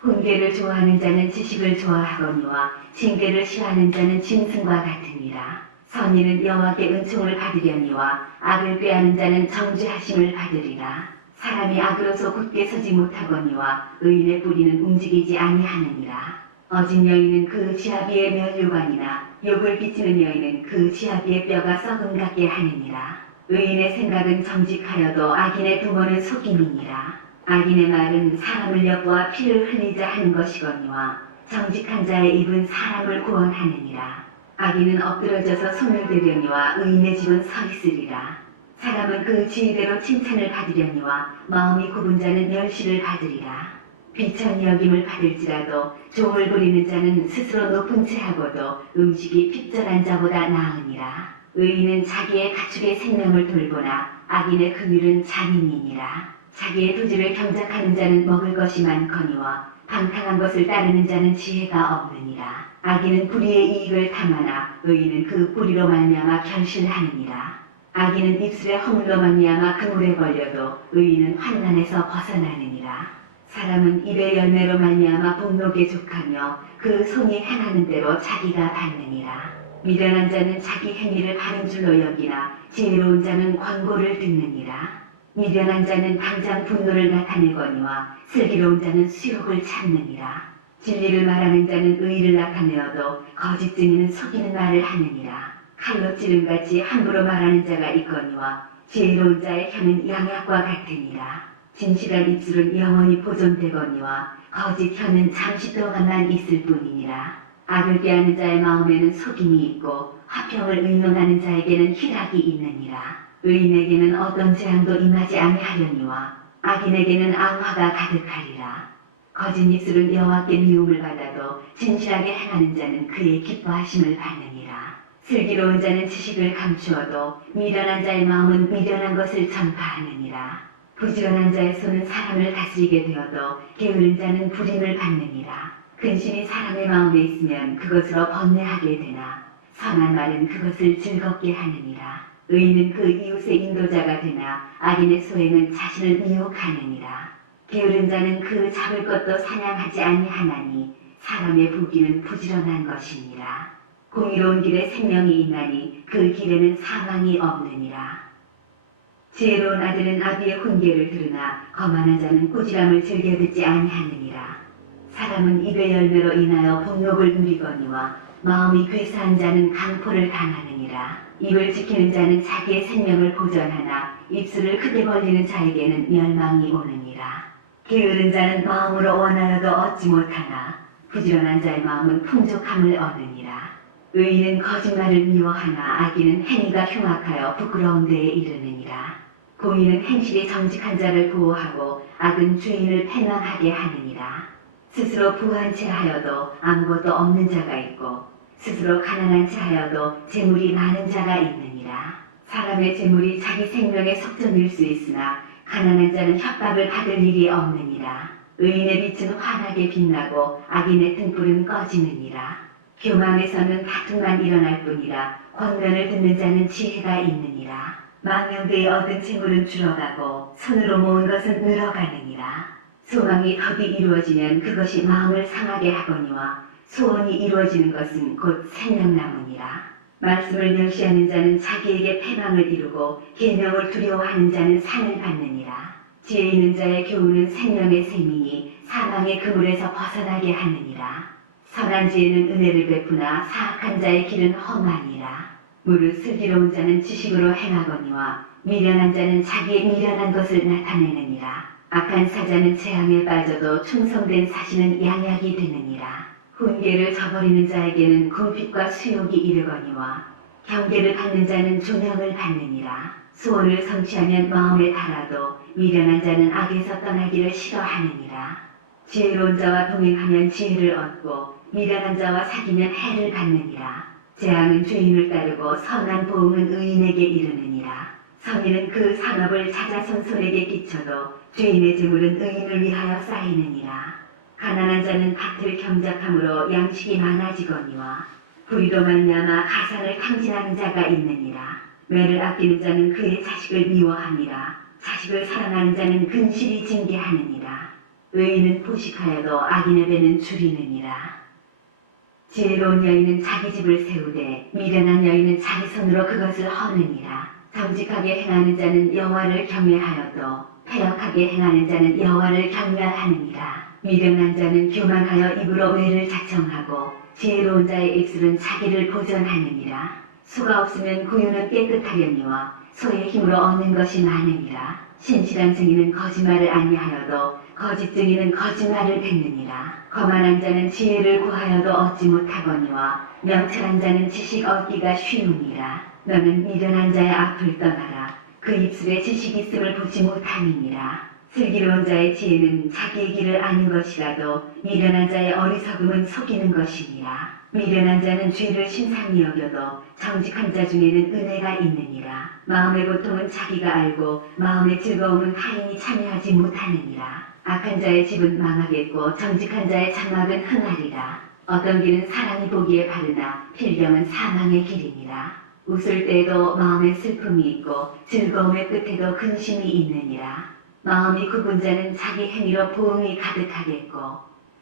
훈계를 좋아하는 자는 지식을 좋아하거니와 징계를 싫어하는 자는 짐승과 같으니라. 선인은 여호와께 은총을 받으려니와 악을 꾀하는 자는 정죄하심을 받으리라. 사람이 악으로서 굳게 서지 못하거니와 의인의 뿌리는 움직이지 아니하느니라. 어진 여인은 그 지아비의 면류관이나 욕을 끼치는 여인은 그 지아비의 뼈가 썩음 같게 하느니라. 의인의 생각은 정직하여도 악인의 두모는 속임이니라. 악인의 말은 사람을 엿보아 피를 흘리자 하는 것이거니와 정직한 자의 입은 사람을 구원하느니라. 악인은 엎드러져서 손을 대려니와 의인의 집은 서 있으리라. 사람은 그 지위대로 칭찬을 받으려니와 마음이 굽은 자는 멸시를 받으리라. 비천히 여김을 받을지라도 종을 부리는 자는 스스로 높은 채 하고도 음식이 핍절한 자보다 나으니라. 의인은 자기의 가축의 생명을 돌보나 악인의 긍휼은 잔인이니라. 자기의 토지를 경작하는 자는 먹을 것이 많거니와 방탕한 것을 따르는 자는 지혜가 없느니라. 악인은 불의의 이익을 탐하나 의인은 그 뿌리로 말미암아 결실하느니라. 악인은 입술의 허물로 말미암아 그물에 걸려도 의인은 환난에서 벗어나느니라. 사람은 입의 열매로 말미암아 복록에 족하며 그 손이 행하는 대로 자기가 받느니라. 미련한 자는 자기 행위를 바른 줄로 여기나 지혜로운 자는 권고를 듣느니라. 미련한 자는 당장 분노를 나타내거니와 슬기로운 자는 수욕을 참느니라. 진리를 말하는 자는 의의를 나타내어도 거짓 증인은 속이는 말을 하느니라. 칼로 찌름같이 함부로 말하는 자가 있거니와 지혜로운 자의 혀는 양약과 같으니라. 진실한 입술은 영원히 보존되거니와 거짓 혀는 잠시 동안만 있을 뿐이니라. 악을 꾀하는 자의 마음에는 속임이 있고 화평을 의논하는 자에게는 희락이 있느니라. 의인에게는 어떤 재앙도 임하지 아니하려니와 악인에게는 앙화가 가득하리라. 거짓 입술은 여호와께 미움을 받아도 진실하게 행하는 자는 그의 기뻐하심을 받느니라. 슬기로운 자는 지식을 감추어도 미련한 자의 마음은 미련한 것을 전파하느니라. 부지런한 자의 손은 사람을 다스리게 되어도 게으른 자는 불임을 받느니라. 근심이 사람의 마음에 있으면 그것으로 번뇌하게 되나 선한 말은 그것을 즐겁게 하느니라. 의인은 그 이웃의 인도자가 되나 악인의 소행은 자신을 미혹하느니라. 게으른 자는 그 잡을 것도 사냥하지 아니하나니 사람의 부귀는 부지런한 것이니라. 공의로운 길에 생명이 있나니 그 길에는 사망이 없느니라. 지혜로운 아들은 아비의 훈계를 들으나 거만한 자는 꾸지람을 즐겨 듣지 아니하느니라. 사람은 입의 열매로 인하여 복록을 누리거니와 마음이 괴사한 자는 강포를 당하느니라. 입을 지키는 자는 자기의 생명을 보전하나 입술을 크게 벌리는 자에게는 멸망이 오느니라. 게으른 자는 마음으로 원하여도 얻지 못하나 부지런한 자의 마음은 풍족함을 얻느니라. 의인은 거짓말을 미워하나 악인은 행위가 흉악하여 부끄러운 데에 이르느니라. 공의는 행실이 정직한 자를 보호하고 악은 죄인을 패망하게 하느니라. 스스로 부한 채 하여도 아무것도 없는 자가 있고 스스로 가난한 채 하여도 재물이 많은 자가 있느니라. 사람의 재물이 자기 생명의 속전일 수 있으나 가난한 자는 협박을 받을 일이 없느니라. 의인의 빛은 환하게 빛나고 악인의 등불은 꺼지느니라. 교만에서는 다툼만 일어날 뿐이라 권면을 듣는 자는 지혜가 있느니라. 망령되이 얻은 재물은 줄어가고 손으로 모은 것은 늘어가느니라. 소망이 더디 이루어지면 그것이 마음을 상하게 하거니와 소원이 이루어지는 것은 곧 생명나무니라. 말씀을 멸시하는 자는 자기에게 패망을 이루고 계명을 두려워하는 자는 상을 받느니라. 지혜 있는 자의 교훈은 생명의 셈이니 사망의 그물에서 벗어나게 하느니라. 선한 지혜는 은혜를 베푸나 사악한 자의 길은 험하니라. 무릇 슬기로운 자는 지식으로 행하거니와 미련한 자는 자기의 미련한 것을 나타내느니라. 악한 사자는 재앙에 빠져도 충성된 사신은 양약이 되느니라. 훈계를 저버리는 자에게는 궁핍과 수욕이 이르거니와 경계를 받는 자는 존영을 받느니라. 소원을 성취하면 마음에 달아도 미련한 자는 악에서 떠나기를 싫어하느니라. 지혜로운 자와 동행하면 지혜를 얻고 미련한 자와 사귀면 해를 받느니라. 재앙은 죄인을 따르고 선한 보응은 의인에게 이르느니라. 선인은 그 상업을 자자손 손에게 끼쳐도 죄인의 재물은 의인을 위하여 쌓이느니라. 가난한 자는 밭을 경작함으로 양식이 많아지거니와 불의로 말미암아 가산을 탕진하는 자가 있느니라. 매를 아끼는 자는 그의 자식을 미워하니라. 자식을 사랑하는 자는 근실이 징계하느니라. 의인은 포식하여도 악인의 배는 줄이느니라. 지혜로운 여인은 자기 집을 세우되 미련한 여인은 자기 손으로 그것을 허느니라. 정직하게 행하는 자는 여호와를 경외하여도 패역하게 행하는 자는 여호와를 경멸하느니라. 미련한 자는 교만하여 입으로 외를 자청하고 지혜로운 자의 입술은 자기를 보전하느니라. 수가 없으면 구유는 깨끗하려니와 소의 힘으로 얻는 것이 많으니라. 신실한 증인은 거짓말을 아니하여도 거짓 증인은 거짓말을 뱉느니라. 거만한 자는 지혜를 구하여도 얻지 못하거니와 명철한 자는 지식 얻기가 쉬우니라. 너는 미련한 자의 앞을 떠나라. 그 입술에 지식 있음을 보지 못함이니라. 슬기로운 자의 지혜는 자기의 길을 아는 것이라도 미련한 자의 어리석음은 속이는 것이니라. 미련한 자는 죄를 심상히 여겨도 정직한 자 중에는 은혜가 있느니라. 마음의 고통은 자기가 알고 마음의 즐거움은 타인이 참여하지 못하느니라. 악한 자의 집은 망하겠고 정직한 자의 장막은 흥하리라. 어떤 길은 사람이 보기에 바르나 필경은 사망의 길이니라. 웃을 때에도 마음에 슬픔이 있고 즐거움의 끝에도 근심이 있느니라. 마음이 굽은 자는 자기 행위로 보응이 가득하겠고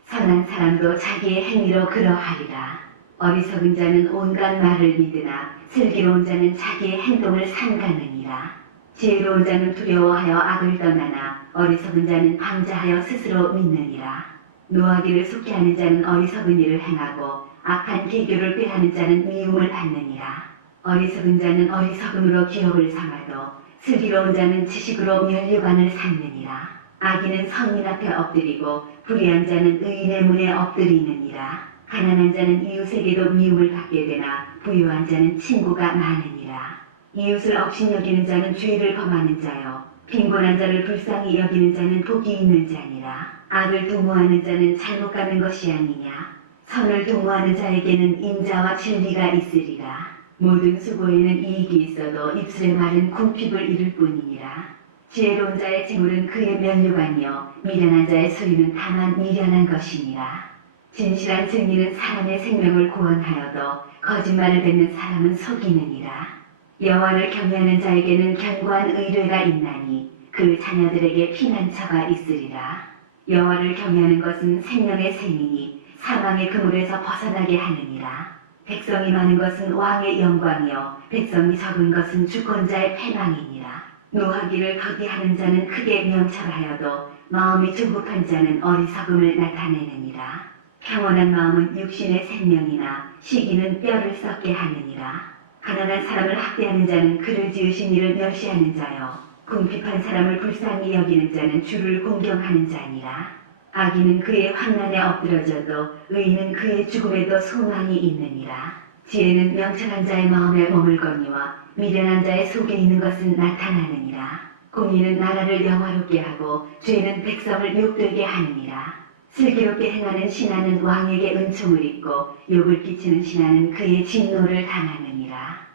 선한 사람도 자기의 행위로 그러하리라. 어리석은 자는 온갖 말을 믿으나 슬기로운 자는 자기의 행동을 삼가느니라. 지혜로운 자는 두려워하여 악을 떠나나 어리석은 자는 방자하여 스스로 믿느니라. 노하기를 속게 하는 자는 어리석은 일을 행하고 악한 계교를 꾀하는 자는 미움을 받느니라. 어리석은 자는 어리석음으로 기업을 삼아도 슬기로운 자는 지식으로 면류관을 삼느니라. 악인은 성민 앞에 엎드리고 불의한 자는 의인의 문에 엎드리느니라. 가난한 자는 이웃에게도 미움을 받게 되나 부유한 자는 친구가 많으니라. 이웃을 업신여기는 자는 죄를 범하는 자요 빈곤한 자를 불쌍히 여기는 자는 복이 있는 자니라. 악을 도모하는 자는 잘못 가는 것이 아니냐. 선을 도모하는 자에게는 인자와 진리가 있으리라. 모든 수고에는 이익이 있어도 입술의 말은 궁핍을 이룰 뿐이니라. 지혜로운 자의 재물은 그의 면류관이요 미련한 자의 소유는 다만 미련한 것이니라. 진실한 증인은 사람의 생명을 구원하여도 거짓말을 뱉는 사람은 속이느니라. 여호와를 경외하는 자에게는 견고한 의뢰가 있나니 그 자녀들에게 피난처가 있으리라. 여호와를 경외하는 것은 생명의 셈이니 사망의 그물에서 벗어나게 하느니라. 백성이 많은 것은 왕의 영광이요 백성이 적은 것은 주권자의 패망이니라. 노하기를 더디하는 자는 크게 명철하여도 마음이 조급한 자는 어리석음을 나타내느니라. 평온한 마음은 육신의 생명이나 시기는 뼈를 썩게 하느니라. 가난한 사람을 학대하는 자는 그를 지으신 이를 멸시하는 자요 궁핍한 사람을 불쌍히 여기는 자는 주를 공경하는 자니라. 악인은 그의 환난에 엎드러져도 의인은 그의 죽음에도 소망이 있느니라. 지혜는 명철한 자의 마음에 머물거니와 미련한 자의 속에 있는 것은 나타나느니라. 공의는 나라를 영화롭게 하고 죄는 백성을 욕되게 하느니라. 슬기롭게 행하는 신하는 왕에게 은총을 입고 욕을 끼치는 신하는 그의 진노를 당하느니라.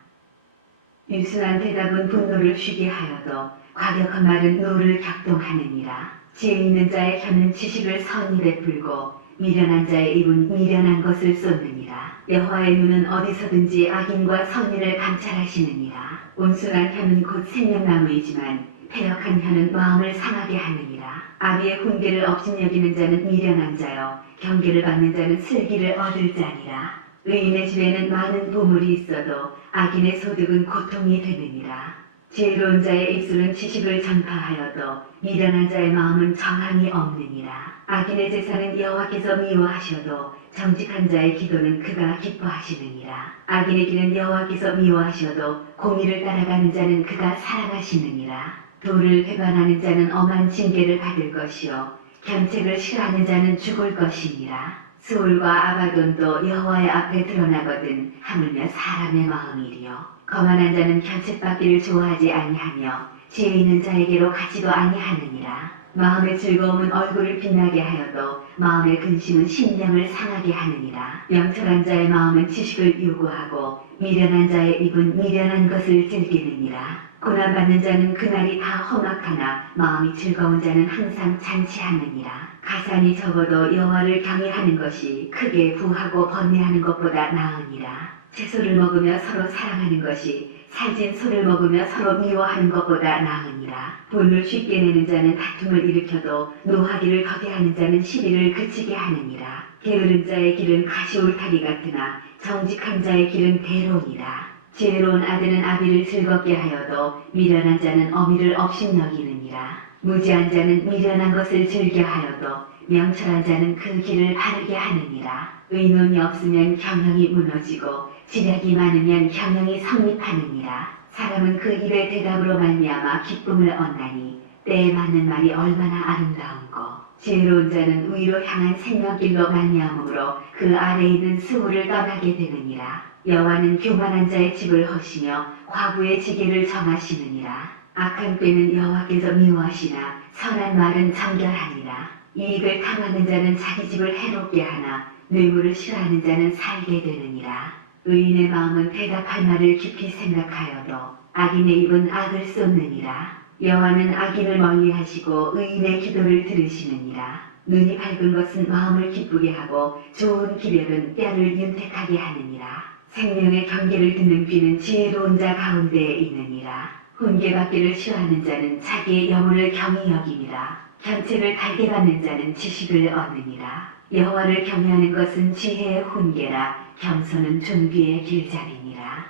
유순한 대답은 분노를 쉬게 하여도 과격한 말은 노를 격동하느니라. 지혜 있는 자의 혀는 지식을 선히 베풀고 미련한 자의 입은 미련한 것을 쏟느니라. 여호와의 눈은 어디서든지 악인과 선인을 감찰하시느니라. 온순한 혀는 곧 생명나무이지만 패역한 혀는 마음을 상하게 하느니라. 아비의 훈계를 업신여기는 자는 미련한 자요 경계를 받는 자는 슬기를 얻을 자니라. 의인의 집에는 많은 보물이 있어도 악인의 소득은 고통이 되느니라. 지혜로운 자의 입술은 지식을 전파하여도 미련한 자의 마음은 정함이 없느니라. 악인의 제사는 여호와께서 미워하셔도 정직한 자의 기도는 그가 기뻐하시느니라. 악인의 길은 여호와께서 미워하셔도 공의를 따라가는 자는 그가 사랑하시느니라. 도를 배반하는 자는 엄한 징계를 받을 것이요 견책을 싫어하는 자는 죽을 것이니라. 스올과 아바돈도 여호와의 앞에 드러나거든 하물며 사람의 마음이리요. 거만한 자는 견책받기를 좋아하지 아니하며 지혜 있는 자에게로 가지도 아니하느니라. 마음의 즐거움은 얼굴을 빛나게 하여도 마음의 근심은 심령을 상하게 하느니라. 명철한 자의 마음은 지식을 요구하고 미련한 자의 입은 미련한 것을 즐기느니라. 고난받는 자는 그날이 다 험악하나 마음이 즐거운 자는 항상 잔치하느니라. 가산이 적어도 여호와를 경외하는 것이 크게 부하고 번뇌하는 것보다 나으니라. 채소를 먹으며 서로 사랑하는 것이 살진 소를 먹으며 서로 미워하는 것보다 나으니라. 분을 쉽게 내는 자는 다툼을 일으켜도 노하기를 더디하는 자는 시비를 그치게 하느니라. 게으른 자의 길은 가시울타리 같으나 정직한 자의 길은 대로니라. 지혜로운 아들은 아비를 즐겁게 하여도 미련한 자는 어미를 업신여기느니라. 무지한 자는 미련한 것을 즐겨하여도 명철한 자는 그 길을 바르게 하느니라. 의논이 없으면 경영이 무너지고 지략이 많으면 경영이 성립하느니라. 사람은 그 입의 대답으로 말미암아 기쁨을 얻나니 때에 맞는 말이 얼마나 아름다운고. 지혜로운 자는 위로 향한 생명길로 말미암으로 그 아래에 있는 수호를 떠나게 되느니라. 여호와는 교만한 자의 집을 허시며 과부의 지게를 정하시느니라. 악한 꾀는 여호와께서 미워하시나 선한 말은 정결하니라. 이익을 탐하는 자는 자기 집을 해롭게 하나 뇌물을 싫어하는 자는 살게 되느니라. 의인의 마음은 대답할 말을 깊이 생각하여도 악인의 입은 악을 쏟느니라. 여호와는 악인을 멀리하시고 의인의 기도를 들으시느니라. 눈이 밝은 것은 마음을 기쁘게 하고 좋은 기별은 뼈를 윤택하게 하느니라. 생명의 경계를 듣는 귀는 지혜로운 자 가운데에 있느니라. 훈계받기를 싫어하는 자는 자기의 영혼을 경히 여김이라. 견책을 달게 받는 자는 지식을 얻느니라. 여호와를 경외하는 것은 지혜의 훈계라. 겸손은 존귀의 길잡이니라.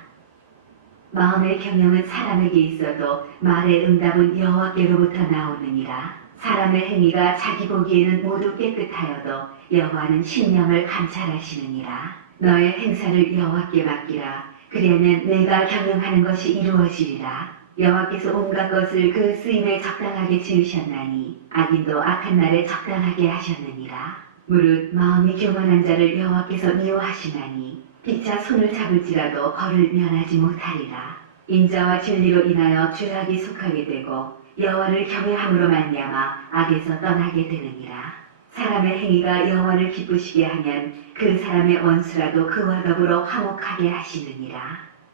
마음의 경영은 사람에게 있어도 말의 응답은 여호와께로부터 나오느니라. 사람의 행위가 자기 보기에는 모두 깨끗하여도 여호와는 심령을 감찰하시느니라. 너의 행사를 여호와께 맡기라. 그리하면 내가 경영하는 것이 이루어지리라. 여호와께서 온갖 것을 그 쓰임에 적당하게 지으셨나니 악인도 악한 날에 적당하게 하셨느니라. 무릇 마음이 교만한 자를 여호와께서 미워하시나니 피차 손을 잡을지라도 벌을 면하지 못하리라. 인자와 진리로 인하여 죄악이 속하게 되고 여호와를 경외함으로 말미암아 악에서 떠나게 되느니라. 사람의 행위가 여호와를 기쁘시게 하면 그 사람의 원수라도 그와 더불어 화목하게 하시느니라.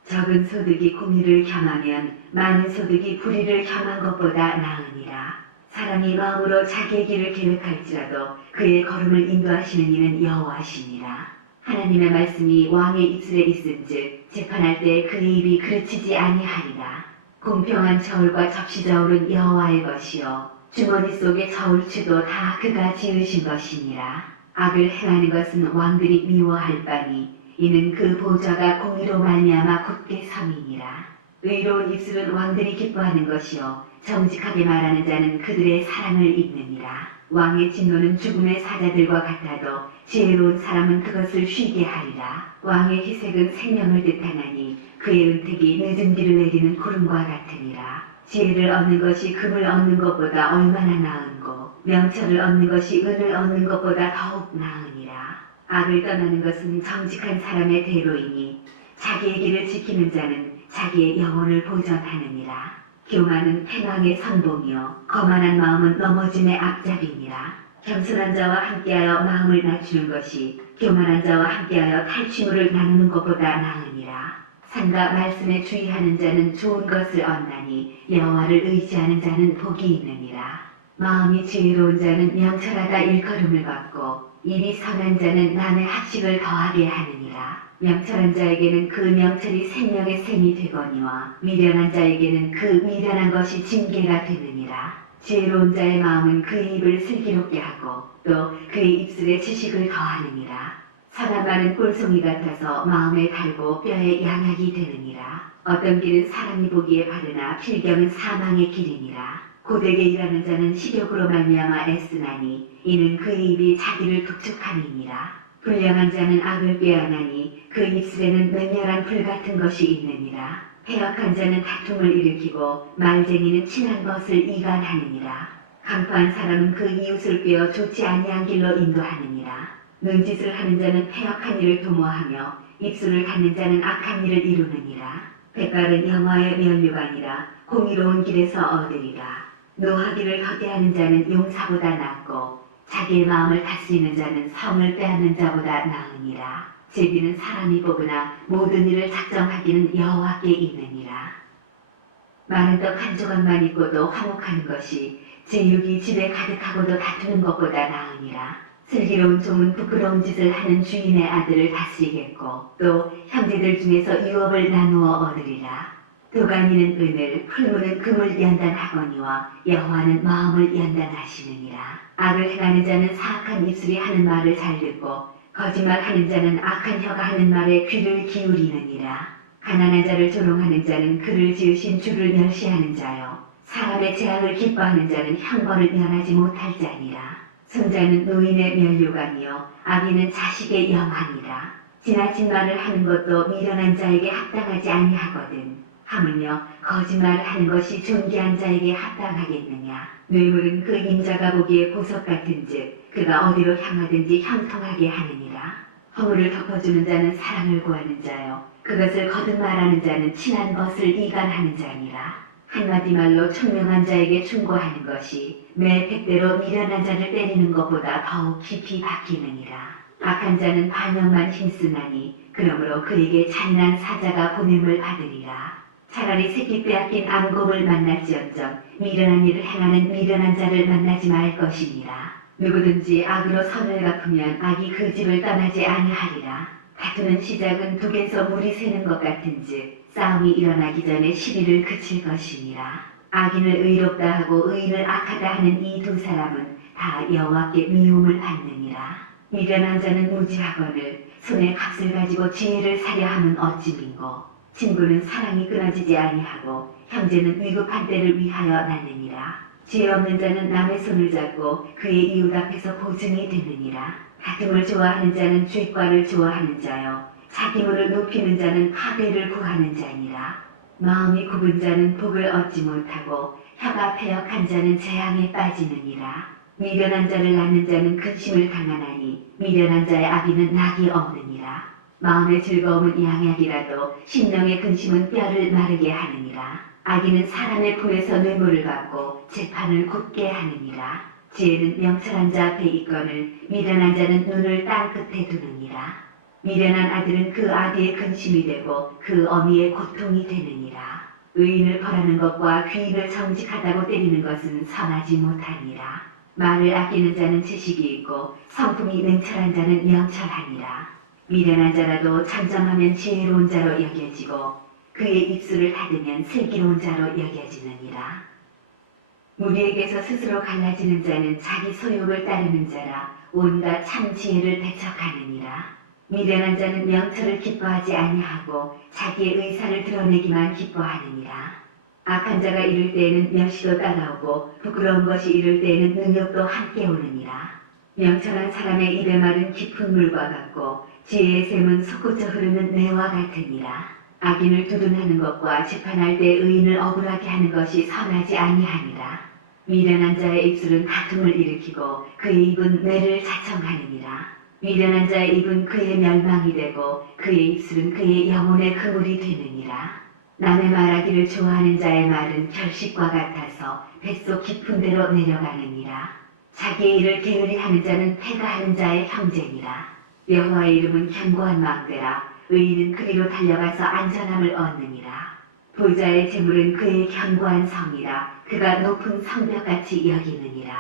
적은 소득이 공의를 겸하면 많은 소득이 불의를 겸한 것보다 나으니라. 사람이 마음으로 자기의 길을 계획할지라도 그의 걸음을 인도하시는 이는 여호와시니라. 하나님의 말씀이 왕의 입술에 있은즉 재판할 때 그의 입이 그르치지 아니하리라. 공평한 저울과 접시 저울은 여호와의 것이요 주머니 속의 저울추도 다 그가 지으신 것이니라. 악을 행하는 것은 왕들이 미워할 바니 이는 그 보좌가 공의로 말미암아 굳게 섬이니라. 의로운 입술은 왕들이 기뻐하는 것이요 정직하게 말하는 자는 그들의 사랑을 입느니라. 왕의 진노는 죽음의 사자들과 같아도 지혜로운 사람은 그것을 쉬게 하리라. 왕의 희색은 생명을 뜻하나니 그의 은택이 늦은 비를 내리는 구름과 같으니라. 지혜를 얻는 것이 금을 얻는 것보다 얼마나 나은고 명철을 얻는 것이 은을 얻는 것보다 더욱 나으니라. 악을 떠나는 것은 정직한 사람의 대로이니 자기의 길을 지키는 자는 자기의 영혼을 보전하느니라. 교만은 패망의 선봉이요 거만한 마음은 넘어짐의 앞잡이니라. 겸손한 자와 함께하여 마음을 낮추는 것이 교만한 자와 함께하여 탈취물을 나누는 것보다 나으니라. 산과 말씀에 주의하는 자는 좋은 것을 얻나니 여호와를 의지하는 자는 복이 있느니라. 마음이 지혜로운 자는 명철하다 일컬음을 받고 입이 선한 자는 남의 학식을 더하게 하느니라. 명철한 자에게는 그 명철이 생명의 샘이 되거니와 미련한 자에게는 그 미련한 것이 징계가 되느니라. 지혜로운 자의 마음은 그의 입을 슬기롭게 하고 또 그의 입술에 지식을 더하느니라. 선한 말은 꿀송이 같아서 마음에 달고 뼈에 양약이 되느니라. 어떤 길은 사람이 보기에 바르나 필경은 사망의 길이니라. 고되게 일하는 자는 식욕으로 말미암아 애쓰나니 이는 그의 입이 자기를 독촉함이니라. 불량한 자는 악을 꾀하나니 그 입술에는 맹렬한 불 같은 것이 있느니라. 패역한 자는 다툼을 일으키고 말쟁이는 친한 것을 이간하느니라. 강포한 사람은 그 이웃을 꾀어 좋지 아니한 길로 인도하느니라. 능짓을 하는 자는 패역한 일을 도모하며 입술을 닫는 자는 악한 일을 이루느니라. 백발은 영화의 면류관이라 공의로운 길에서 얻으리라. 노하기를 더디하는 자는 용사보다 낫고 자기의 마음을 다스리는 자는 성을 빼앗는 자보다 나으니라. 제비는 사람이 뽑으나 모든 일을 작정하기는 여호와께 있느니라. 많은 떡 한 조각만 있고도 화목하는 것이 제육이 집에 가득하고도 다투는 것보다 나으니라. 슬기로운 종은 부끄러운 짓을 하는 주인의 아들을 다스리겠고 또 형제들 중에서 유업을 나누어 얻으리라. 도가니는 은을 풀무는 금을 연단하거니와 여호와는 마음을 연단하시느니라. 악을 행하는 자는 사악한 입술이 하는 말을 잘 듣고 거짓말하는 자는 악한 혀가 하는 말에 귀를 기울이느니라. 가난한 자를 조롱하는 자는 그를 지으신 주를 멸시하는 자요 사람의 재앙을 기뻐하는 자는 형벌을 면하지 못할 자니라. 손자는 노인의 면류관이요 아비는 자식의 영광이라. 지나친 말을 하는 것도 미련한 자에게 합당하지 아니하거든. 하물며 거짓말을 하는 것이 존귀한 자에게 합당하겠느냐. 뇌물은 그 임자가 보기에 보석 같은즉 그가 어디로 향하든지 형통하게 하느니라. 허물을 덮어주는 자는 사랑을 구하는 자요 그것을 거듭 말하는 자는 친한 것을 이간하는 자니라. 한마디 말로 총명한 자에게 충고하는 것이 매 백대로 미련한 자를 때리는 것보다 더욱 깊이 박히느니라. 악한 자는 반역만 힘쓰나니 그러므로 그에게 잔인한 사자가 보냄을 받으리라. 차라리 새끼 빼앗긴 암곰을 만날지언정 미련한 일을 행하는 미련한 자를 만나지 말 것이니라. 누구든지 악으로 선을 갚으면 악이 그 집을 떠나지 아니하리라. 다투는 시작은 독에서 물이 새는 것 같은즉 싸움이 일어나기 전에 시비를 그칠 것이니라. 악인을 의롭다 하고 의인을 악하다 하는 이 두 사람은 다 여호와께 미움을 받느니라. 미련한 자는 무지하거늘 손에 값을 가지고 지혜를 사려 함은 어찌 민고. 친구는 사랑이 끊어지지 아니하고 형제는 위급한 때를 위하여 낳느니라. 지혜 없는 자는 남의 손을 잡고 그의 이웃 앞에서 보증이 되느니라. 다툼을 좋아하는 자는 죄과를 좋아하는 자요 자기 문을 높이는 자는 파괴를 구하는 자니라. 마음이 굽은 자는 복을 얻지 못하고 혀가 패역한 자는 재앙에 빠지느니라. 미련한 자를 낳는 자는 근심을 당하나니 미련한 자의 아비는 낙이 없느니라. 마음의 즐거움은 양약이라도 심령의 근심은 뼈를 마르게 하느니라. 악인은 사람의 품에서 뇌물을 받고 재판을 굽게 하느니라. 지혜는 명철한 자 앞에 있거늘 미련한 자는 눈을 땅 끝에 두느니라. 미련한 아들은 그 아비의 근심이 되고 그 어미의 고통이 되느니라. 의인을 벌하는 것과 귀인을 정직하다고 때리는 것은 선하지 못하니라. 말을 아끼는 자는 지식이 있고 성품이 냉철한 자는 명철하니라. 미련한 자라도 잠잠하면 지혜로운 자로 여겨지고 그의 입술을 닫으면 슬기로운 자로 여겨지느니라. 무리에게서 스스로 갈라지는 자는 자기 소욕을 따르는 자라 온갖 참 지혜를 배척하느니라. 미련한 자는 명철을 기뻐하지 아니하고 자기의 의사를 드러내기만 기뻐하느니라. 악한 자가 이를 때에는 멸시도 따라오고 부끄러운 것이 이를 때에는 능욕도 함께 오느니라. 명철한 사람의 입의 말은 깊은 물과 같고 지혜의 샘은 솟구쳐 흐르는 내와 같으니라. 악인을 두둔하는 것과 재판할 때 의인을 억울하게 하는 것이 선하지 아니하니라. 미련한 자의 입술은 다툼을 일으키고 그의 입은 뇌를 자청하느니라. 미련한 자의 입은 그의 멸망이 되고 그의 입술은 그의 영혼의 그물이 되느니라. 남의 말하기를 좋아하는 자의 말은 결식과 같아서 뱃속 깊은 데로 내려가느니라. 자기의 일을 게으리 하는 자는 패가하는 자의 형제니라. 여호와의 이름은 견고한 망대라. 의인은 그리로 달려가서 안전함을 얻느니라. 부자의 재물은 그의 견고한 성이라. 그가 높은 성벽같이 여기느니라.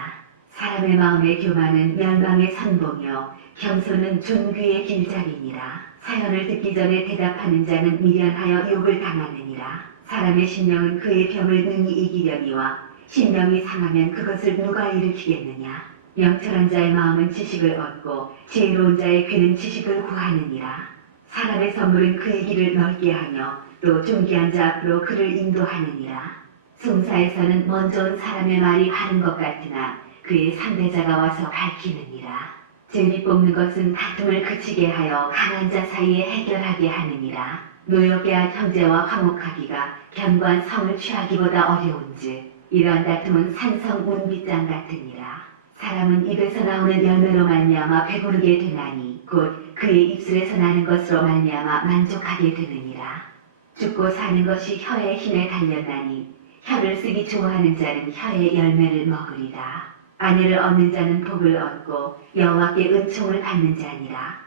사람의 마음의 교만은 멸망의 선봉이요 겸손은 존귀의 길잡이니라. 사연을 듣기 전에 대답하는 자는 미련하여 욕을 당하느니라. 사람의 심령은 그의 병을 능히 이기려니와 심령이 상하면 그것을 누가 일으키겠느냐. 명철한 자의 마음은 지식을 얻고 지혜로운 자의 귀는 지식을 구하느니라. 사람의 선물은 그의 길을 넓게 하며 또 존귀한 자 앞으로 그를 인도하느니라. 송사에서는 먼저 온 사람의 말이 하는 것 같으나 그의 상대자가 와서 밝히느니라. 재미 뽑는 것은 다툼을 그치게 하여 강한 자 사이에 해결하게 하느니라. 노역계한 형제와 화목하기가 견고한 성을 취하기보다 어려운즉 이러한 다툼은 산성 운빗장 같으니라. 사람은 입에서 나오는 열매로 말미암아 배부르게 되나니 곧 그의 입술에서 나는 것으로 말미암아 만족하게 되느니라. 죽고 사는 것이 혀의 힘에 달렸나니 혀를 쓰기 좋아하는 자는 혀의 열매를 먹으리라. 아내를 얻는 자는 복을 얻고 여호와께 은총을 받는 자니라.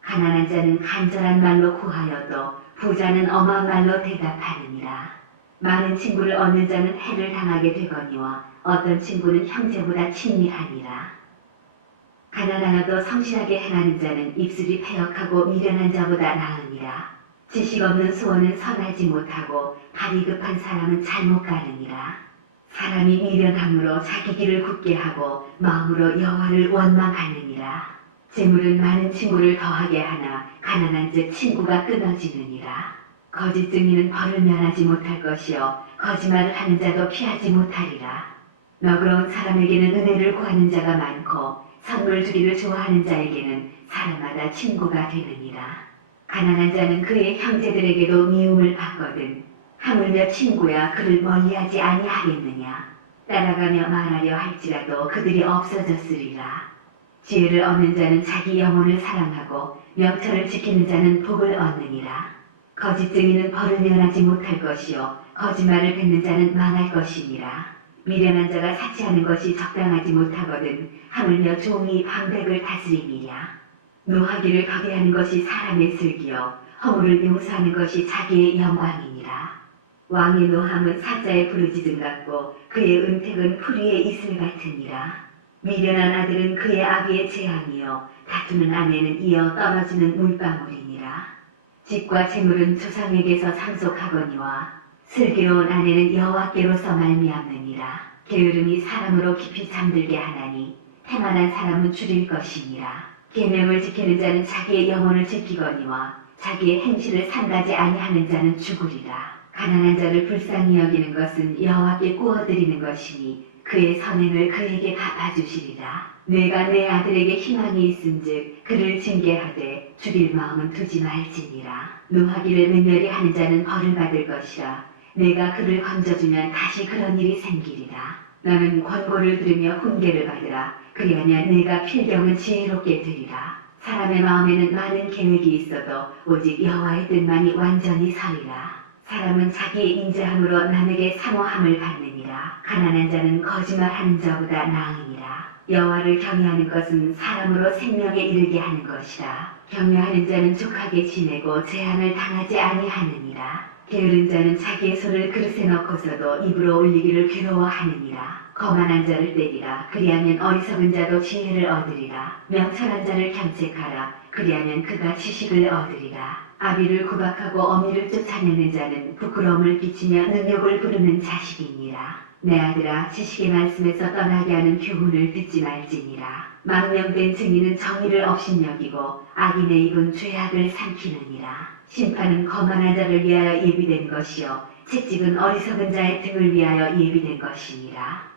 가난한 자는 간절한 말로 구하여도 부자는 엄한 말로 대답하느니라. 많은 친구를 얻는 자는 해를 당하게 되거니와 어떤 친구는 형제보다 친밀하니라. 가난하여도 성실하게 행하는 자는 입술이 패역하고 미련한 자보다 나으니라. 지식 없는 소원은 선하지 못하고 발이 급한 사람은 잘못 가느니라. 사람이 미련함으로 자기 길을 굳게 하고 마음으로 여호와를 원망하느니라. 재물은 많은 친구를 더하게 하나 가난한 즉 친구가 끊어지느니라. 거짓 증인은 벌을 면하지 못할 것이요 거짓말을 하는 자도 피하지 못하리라. 너그러운 사람에게는 은혜를 구하는 자가 많고 선물 주기를 좋아하는 자에게는 사람마다 친구가 되느니라. 가난한 자는 그의 형제들에게도 미움을 받거든 하물며 친구야 그를 멀리하지 아니하겠느냐. 따라가며 말하려 할지라도 그들이 없어졌으리라. 지혜를 얻는 자는 자기 영혼을 사랑하고 명철을 지키는 자는 복을 얻느니라. 거짓 증인은 벌을 면하지 못할 것이요 거짓말을 뱉는 자는 망할 것이니라. 미련한 자가 사치하는 것이 적당하지 못하거든 하물며 종이 방백을 다스리니라. 노하기를 거대하는 것이 사람의 슬기요 허물을 용서하는 것이 자기의 영광이니라. 왕의 노함은 사자의 부르짖음 같고 그의 은택은 풀이의 이슬 같으니라. 미련한 아들은 그의 아비의 재앙이요 다투는 아내는 이어 떨어지는 물방울이니라. 집과 재물은 조상에게서 상속하거니와 슬기로운 아내는 여호와께로서 말미암느니라. 게으름이 사람으로 깊이 잠들게 하나니 태만한 사람은 줄일 것이니라. 계명을 지키는 자는 자기의 영혼을 지키거니와 자기의 행실을 삼가지 아니하는 자는 죽으리라. 가난한 자를 불쌍히 여기는 것은 여호와께 구워드리는 것이니 그의 선행을 그에게 갚아주시리라. 내가 내 아들에게 희망이 있은즉 그를 징계하되 죽일 마음은 두지 말지니라. 노하기를 맹렬히 하는 자는 벌을 받을 것이라. 내가 그를 건져주면 다시 그런 일이 생기리라. 너는 권고를 들으며 훈계를 받으라. 그리하면 내가 필경은 지혜롭게 되리라. 사람의 마음에는 많은 계획이 있어도 오직 여호와의 뜻만이 완전히 서리라. 사람은 자기의 인자함으로 남에게 사모함을 받느니라. 가난한 자는 거짓말하는 자보다 나으니라. 여호와를 경외하는 것은 사람으로 생명에 이르게 하는 것이라. 경외하는 자는 족하게 지내고 재앙을 당하지 아니하느니라. 게으른 자는 자기의 손을 그릇에 넣고서도 입으로 올리기를 괴로워하느니라. 거만한 자를 때리라. 그리하면 어리석은 자도 지혜를 얻으리라. 명철한 자를 경책하라. 그리하면 그가 지식을 얻으리라. 아비를 구박하고 어미를 쫓아내는 자는 부끄러움을 끼치며 능욕을 부르는 자식이니라. 내 아들아, 지식의 말씀에서 떠나게 하는 교훈을 듣지 말지니라. 망령된 증인은 정의를 업신여기고 악인의 입은 죄악을 삼키느니라. 심판은 거만한 자를 위하여 예비된 것이요 채찍은 어리석은 자의 등을 위하여 예비된 것이니라.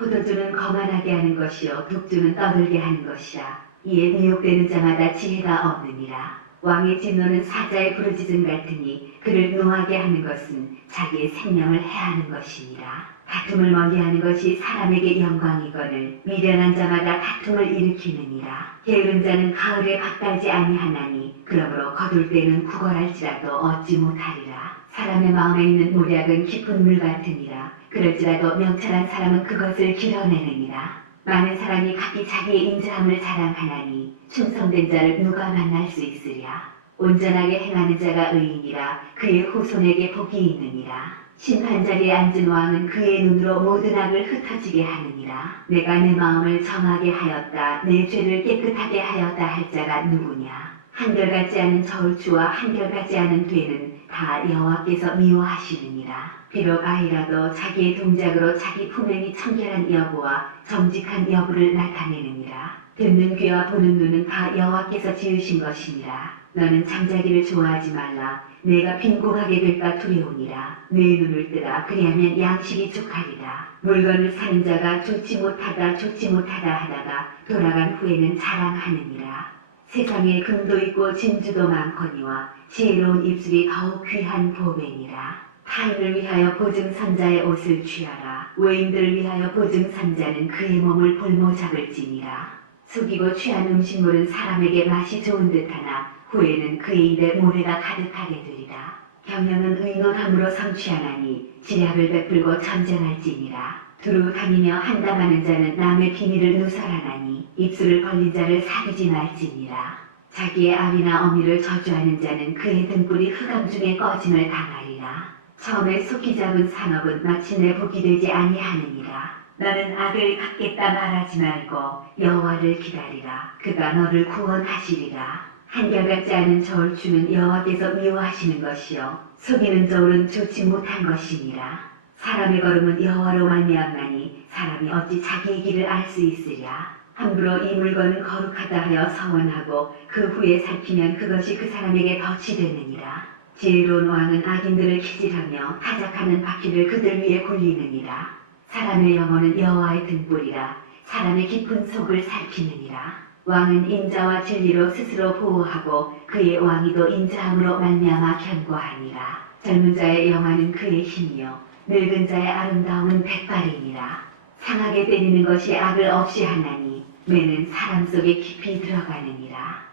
포도주는 거만하게 하는 것이요 독주는 떠들게 하는 것이라. 이에 미혹되는 자마다 지혜가 없느니라. 왕의 진노는 사자의 부르짖음 같으니 그를 노하게 하는 것은 자기의 생명을 해하는 것이니라. 다툼을 멀리하는 것이 사람에게 영광이거늘 미련한 자마다 다툼을 일으키느니라. 게으른 자는 가을에 밭갈지 아니하나니 그러므로 거둘 때는 구걸할지라도 얻지 못하리라. 사람의 마음에 있는 모략은 깊은 물 같으니라. 그럴지라도 명철한 사람은 그것을 길어내느니라. 많은 사람이 각기 자기의 인자함을 자랑하나니 충성된 자를 누가 만날 수 있으랴. 온전하게 행하는 자가 의인이라. 그의 후손에게 복이 있느니라. 심판 자리에 앉은 왕은 그의 눈으로 모든 악을 흩어지게 하느니라. 내가 내 마음을 정하게 하였다. 내 죄를 깨끗하게 하였다 할 자가 누구냐. 한결같지 않은 저울추와 한결같지 않은 되는 다 여호와께서 미워하시느니라. 비록 아이라도 자기의 동작으로 자기 품행이 청결한 여부와 정직한 여부를 나타내느니라. 듣는 귀와 보는 눈은 다 여호와께서 지으신 것이니라. 너는 잠자기를 좋아하지 말라. 내가 빈궁하게 될까 두려우니라. 내 눈을 뜨라. 그리하면 양식이 족하리라. 물건을 사는 자가 좋지 못하다 하다가 돌아간 후에는 자랑하느니라. 세상에 금도 있고 진주도 많거니와 지혜로운 입술이 더욱 귀한 보배니라. 타인을 위하여 보증선자의 옷을 취하라. 외인들을 위하여 보증선자는 그의 몸을 볼모 잡을지니라. 속이고 취한 음식물은 사람에게 맛이 좋은 듯하나 후에는 그의 입에 모래가 가득하게 되리라. 경영은 의논함으로 성취하나니 지략을 베풀고 전쟁할지니라. 두루 다니며 한담하는 자는 남의 비밀을 누설하나니 입술을 벌린 자를 사귀지 말지니라. 자기의 아비나 어미를 저주하는 자는 그의 등불이 흑암 중에 꺼짐을 당하리라. 처음에 속히 잡은 산업은 마침내 복이 되지 아니하느니라. 너는 악을 갚겠다 말하지 말고 여호와를 기다리라. 그가 너를 구원하시리라. 한결같지 않은 저울추는 여호와께서 미워하시는 것이요 속이는 저울은 좋지 못한 것이니라. 사람의 걸음은 여호와로 말미암나니 사람이 어찌 자기의 길을 알 수 있으랴. 함부로 이 물건은 거룩하다 하여 서원하고 그 후에 살피면 그것이 그 사람에게 덫이 되느니라. 지혜로운 왕은 악인들을 기질하며 타작하는 바퀴를 그들 위에 굴리느니라. 사람의 영혼은 여호와의 등불이라. 사람의 깊은 속을 살피느니라. 왕은 인자와 진리로 스스로 보호하고 그의 왕위도 인자함으로 말미암아 견고하니라. 젊은 자의 영화는 그의 힘이요 늙은 자의 아름다움은 백발이니라. 상하게 때리는 것이 악을 없이 하나니 매는 사람 속에 깊이 들어가느니라.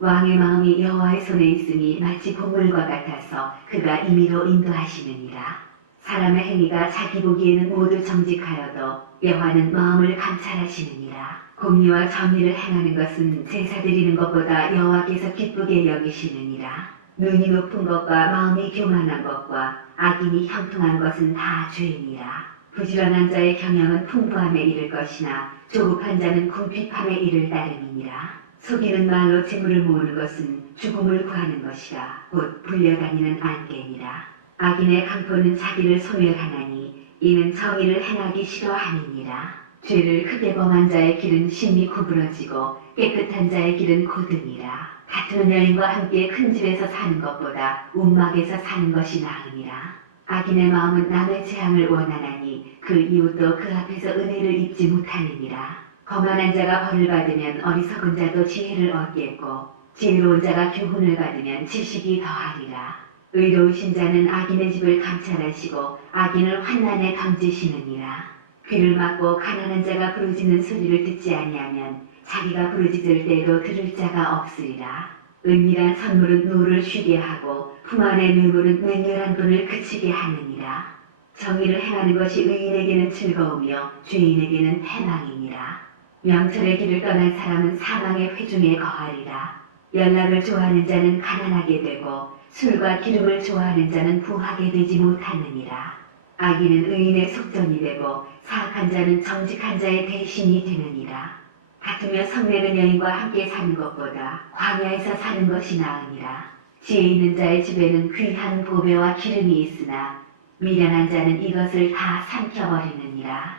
왕의 마음이 여호와의 손에 있으니 마치 곡물과 같아서 그가 임의로 인도하시느니라. 사람의 행위가 자기 보기에는 모두 정직하여도 여호와는 마음을 감찰하시느니라. 공의와 정의를 행하는 것은 제사 드리는 것보다 여호와께서 기쁘게 여기시느니라. 눈이 높은 것과 마음이 교만한 것과 악인이 형통한 것은 다 죄니라. 부지런한 자의 경영은 풍부함에 이를 것이나 조급한 자는 궁핍함에 이를 따름이니라. 속이는 말로 재물을 모으는 것은 죽음을 구하는 것이라. 곧 불려다니는 안개니라. 악인의 강포는 자기를 소멸하나니 이는 정의를 행하기 싫어함이니라. 죄를 크게 범한 자의 길은 심히 구부러지고 깨끗한 자의 길은 고등이라. 다투는 여인과 함께 큰 집에서 사는 것보다 움막에서 사는 것이 나으니라. 악인의 마음은 남의 재앙을 원하나니 그 이웃도 그 앞에서 은혜를 입지 못하느니라. 거만한 자가 벌을 받으면 어리석은 자도 지혜를 얻겠고 지혜로운 자가 교훈을 받으면 지식이 더하리라. 의로우신 자는 악인의 집을 감찰하시고 악인을 환난에 던지시느니라. 귀를 막고 가난한 자가 부르짖는 소리를 듣지 아니하면 자기가 부르짖을 때에도 들을 자가 없으리라. 은밀한 선물은 노를 쉬게 하고 품 안의 뇌물은 맹렬한 분을 그치게 하느니라. 정의를 행하는 것이 의인에게는 즐거우며 죄인에게는 패망이니라. 명철의 길을 떠난 사람은 사망의 회중에 거하리라. 연락을 좋아하는 자는 가난하게 되고 술과 기름을 좋아하는 자는 부하게 되지 못하느니라. 악인은 의인의 속전이 되고 사악한 자는 정직한 자의 대신이 되느니라. 같으며 성내는 여인과 함께 사는 것보다 광야에서 사는 것이 나으니라. 지혜 있는 자의 집에는 귀한 보배와 기름이 있으나 미련한 자는 이것을 다 삼켜버리느니라.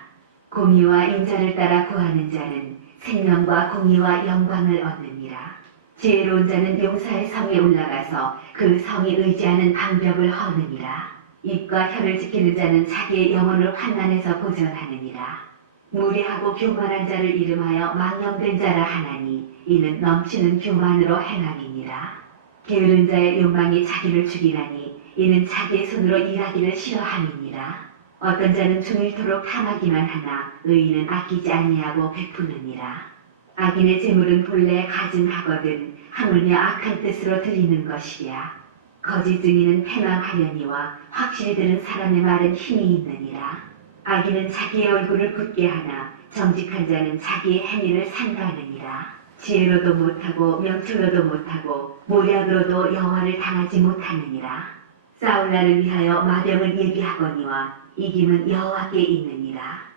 공의와 인자를 따라 구하는 자는 생명과 공의와 영광을 얻느니라. 지혜로운 자는 용사의 성에 올라가서 그 성이 의지하는 방벽을 허느니라. 입과 혀를 지키는 자는 자기의 영혼을 환난에서 보전하느니라. 무례하고 교만한 자를 이름하여 망령된 자라 하나니 이는 넘치는 교만으로 행함이니라. 게으른 자의 욕망이 자기를 죽이나니 이는 자기의 손으로 일하기를 싫어함이니라. 어떤 자는 종일토록 탐하기만 하나 의인은 아끼지 아니하고 베푸느니라. 악인의 재물은 본래 가증하거든 하물며 악한 뜻으로 드리는 것이야. 거짓 증인은 패망하려니와 확실히 들은 사람의 말은 힘이 있느니라. 악인은 자기의 얼굴을 굳게 하나 정직한 자는 자기의 행위를 삼가느니라. 지혜로도 못하고 명철로도 못하고 모략으로도 여호와를 당하지 못하느니라. 싸울 날을 위하여 마병을 예비하거니와 이김은 여호와께 있느니라.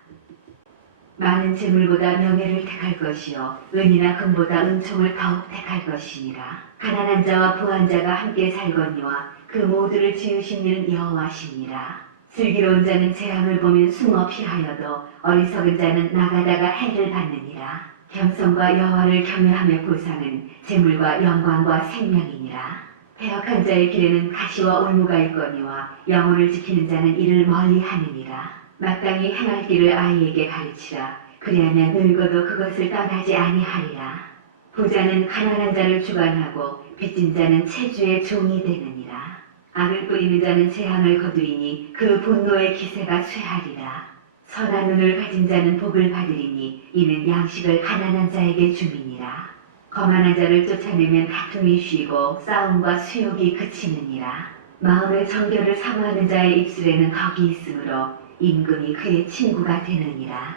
많은 재물보다 명예를 택할 것이요 은이나 금보다 은총을 더욱 택할 것이니라. 가난한 자와 부한 자가 함께 살거니와 그 모두를 지으신 이는 여호와시니라. 슬기로운 자는 재앙을 보면 숨어 피하여도 어리석은 자는 나가다가 해를 받느니라. 겸손과 여호와를 경외함의 보상은 재물과 영광과 생명이니라. 패역한 자의 길에는 가시와 올무가 있거니와 영혼을 지키는 자는 이를 멀리하느니라. 마땅히 행할 길을 아이에게 가르치라. 그리하면 늙어도 그것을 떠나지 아니하리라. 부자는 가난한 자를 주관하고 빚진 자는 체주의 종이 되느니라. 악을 뿌리는 자는 재앙을 거두리니 그 분노의 기세가 쇠하리라. 선한 눈을 가진 자는 복을 받으리니 이는 양식을 가난한 자에게 줌이니라. 거만한 자를 쫓아내면 다툼이 쉬고 싸움과 수욕이 그치느니라. 마음의 정결을 사모하는 자의 입술에는 덕이 있으므로 임금이 그의 친구가 되느니라.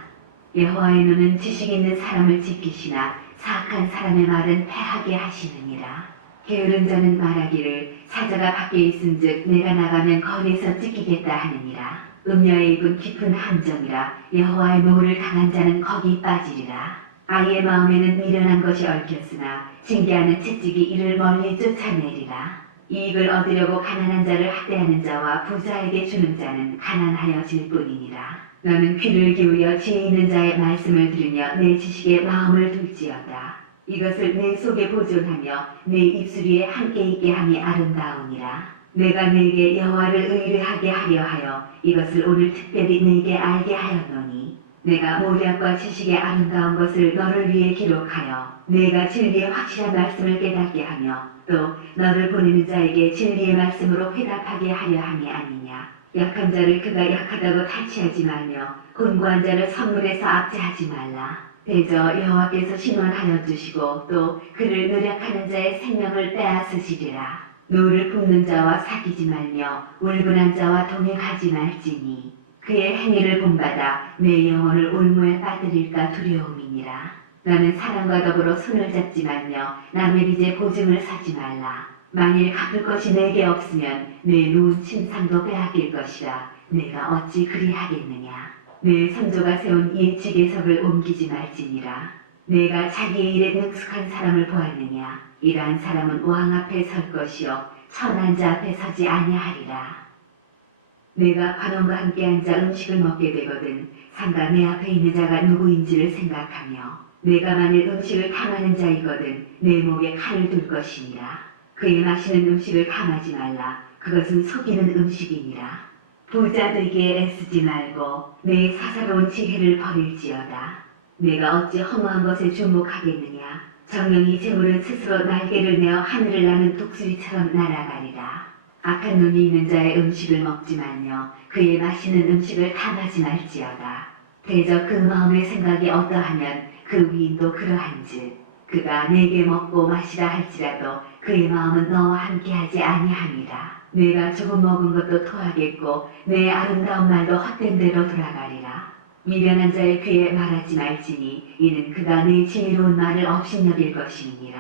여호와의 눈은 지식 있는 사람을 지키시나 사악한 사람의 말은 패하게 하시느니라. 게으른 자는 말하기를 사자가 밖에 있은즉 내가 나가면 거리에서 찢기겠다 하느니라. 음녀의 입은 깊은 함정이라. 여호와의 노를 당한 자는 거기 빠지리라. 아이의 마음에는 미련한 것이 얽혔으나 징계하는 채찍이 이를 멀리 쫓아내리라. 이익을 얻으려고 가난한 자를 학대하는 자와 부자에게 주는 자는 가난하여질 뿐이니라. 너는 귀를 기울여 지혜 있는 자의 말씀을 들으며 내 지식에 마음을 둘지어다. 이것을 내 속에 보존하며 내 입술 위에 함께 있게 함이 아름다우니라. 내가 내게 여호와를 의뢰하게 하려 하여 이것을 오늘 특별히 내게 알게 하였노니 내가 모략과 지식의 아름다운 것을 너를 위해 기록하여 내가 진리의 확실한 말씀을 깨닫게 하며 또 너를 보내는 자에게 진리의 말씀으로 회답하게 하려 함이 아니냐. 약한 자를 그가 약하다고 탈취하지 말며 곤고한 자를 선물에서 압제하지 말라. 대저 여호와께서 신원하여 주시고 또 그를 노력하는 자의 생명을 빼앗으시리라. 노를 굽는 자와 사귀지 말며 울분한 자와 동행하지 말지니 그의 행위를 본받아 내 영혼을 올무에 빠뜨릴까 두려움이니라. 너는 사람과 더불어 손을 잡지 말며 남의 빚에 보증을 서지 말라. 만일 갚을 것이 내게 없으면 내 누운 침상도 빼앗길 것이라. 내가 어찌 그리하겠느냐. 내 선조가 세운 예측의석을 옮기지 말지니라. 내가 자기의 일에 능숙한 사람을 보았느냐. 이러한 사람은 왕 앞에 설 것이요 천한 자 앞에 서지 아니하리라. 내가 관원과 함께 앉아 음식을 먹게 되거든 상가 내 앞에 있는 자가 누구인지를 생각하며 내가 만일 음식을 탐하는 자이거든 내 목에 칼을 둘 것이니라. 그의 마시는 음식을 탐하지 말라. 그것은 속이는 음식이니라. 부자 되기에 애쓰지 말고 내 사사로운 지혜를 버릴지어다. 내가 어찌 허무한 것에 주목하겠느냐. 정령이 재물은 스스로 날개를 내어 하늘을 나는 독수리처럼 날아가리라. 악한 눈이 있는 자의 음식을 먹지 말며 그의 마시는 음식을 탐하지 말지어다. 대저 그 마음의 생각이 어떠하면 그 위인도 그러한즉 그가 내게 먹고 마시라 할지라도 그의 마음은 너와 함께하지 아니함이라. 내가 조금 먹은 것도 토하겠고 내 아름다운 말도 헛된 대로 돌아가리라. 미련한 자의 귀에 말하지 말지니 이는 그가 내 지혜로운 말을 업신여길 것임이니라.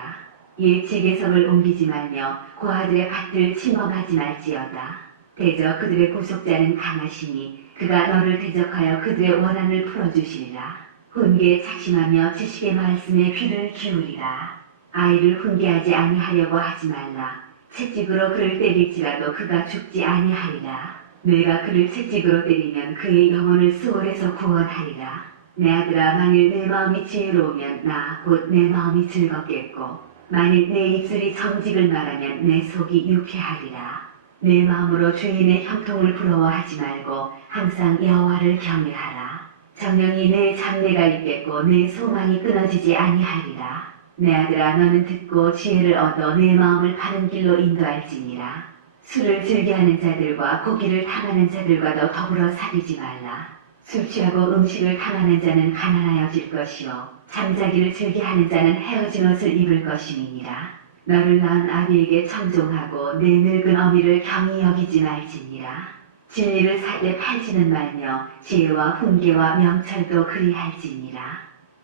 이에 지계석을 옮기지 말며 고아들의 밭을 침범하지 말지어다. 대저 그들의 구속자는 강하시니 그가 너를 대적하여 그들의 원한을 풀어주시리라. 훈계에 작심하며 지식의 말씀에 귀를 기울이라. 아이를 훈계하지 아니하려고 하지 말라. 채찍으로 그를 때릴지라도 그가 죽지 아니하리라. 내가 그를 채찍으로 때리면 그의 영혼을 수월에서 구원하리라. 내 아들아, 만일 내 마음이 지혜로우면 나 곧 내 마음이 즐겁겠고 만일 내 입술이 정직을 말하면 내 속이 유쾌하리라. 내 마음으로 주인의 형통을 부러워하지 말고 항상 여호와를 경외하라. 정령이 내 장래가 있겠고 내 소망이 끊어지지 아니하리라. 내 아들아, 너는 듣고 지혜를 얻어 내 마음을 바른 길로 인도할지니라. 술을 즐겨하는 자들과 고기를 탐하는 자들과도 더불어 사귀지 말라. 술 취하고 음식을 탐하는 자는 가난하여질 것이요 잠자기를 즐겨하는 자는 헤어진 옷을 입을 것임이니라. 너를 낳은 아비에게 청종하고 내 늙은 어미를 경히 여기지 말지니라. 진리를 살때 팔지는 말며 지혜와 훈계와 명철도 그리할지니라.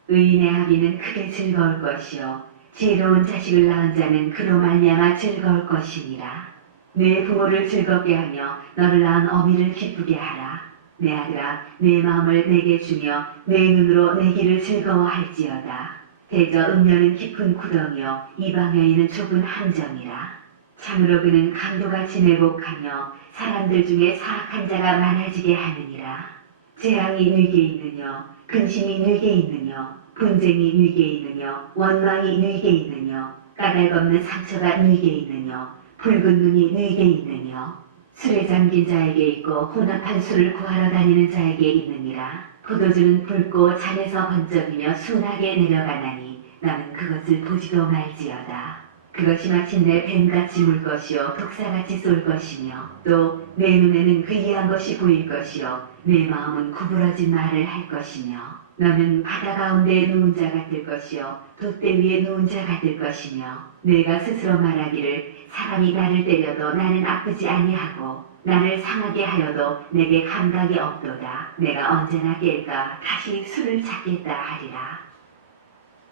의인의 아비는 크게 즐거울 것이요 지혜로운 자식을 낳은 자는 그로 말미암아 즐거울 것이니라. 내 부모를 즐겁게 하며 너를 낳은 어미를 기쁘게 하라. 내 아들아, 내 마음을 내게 주며 내 눈으로 내 길을 즐거워할지어다. 대저 음녀는 깊은 구덩이요 이방 여인은 좁은 함정이라. 참으로 그는 강도같이 매복하며 사람들 중에 사악한 자가 많아지게 하느니라. 재앙이 누게 있느뇨 근심이 누게 있느뇨 분쟁이 누게 있느뇨 원망이 누게 있느뇨 까닭없는 상처가 누게 있느뇨 붉은 눈이 누게 있느뇨 술에 잠긴 자에게 있고 혼합한 술을 구하러 다니는 자에게 있느니라. 포도주는 붉고 잔에서 번쩍이며 순하게 내려가나니 나는 그것을 보지도 말지어다. 그것이 마침내 뱀같이 물 것이요 독사같이 쏠 것이며 또 내 눈에는 괴이한 것이 보일 것이요 내 마음은 구부러진 말을 할 것이며 너는 바다 가운데 누운 자가 될 것이요 돛대 위에 누운 자가 될 것이며 내가 스스로 말하기를 사람이 나를 때려도 나는 아프지 아니하고 나를 상하게 하여도 내게 감각이 없도다. 내가 언제나 깰까 다시 술을 찾겠다 하리라.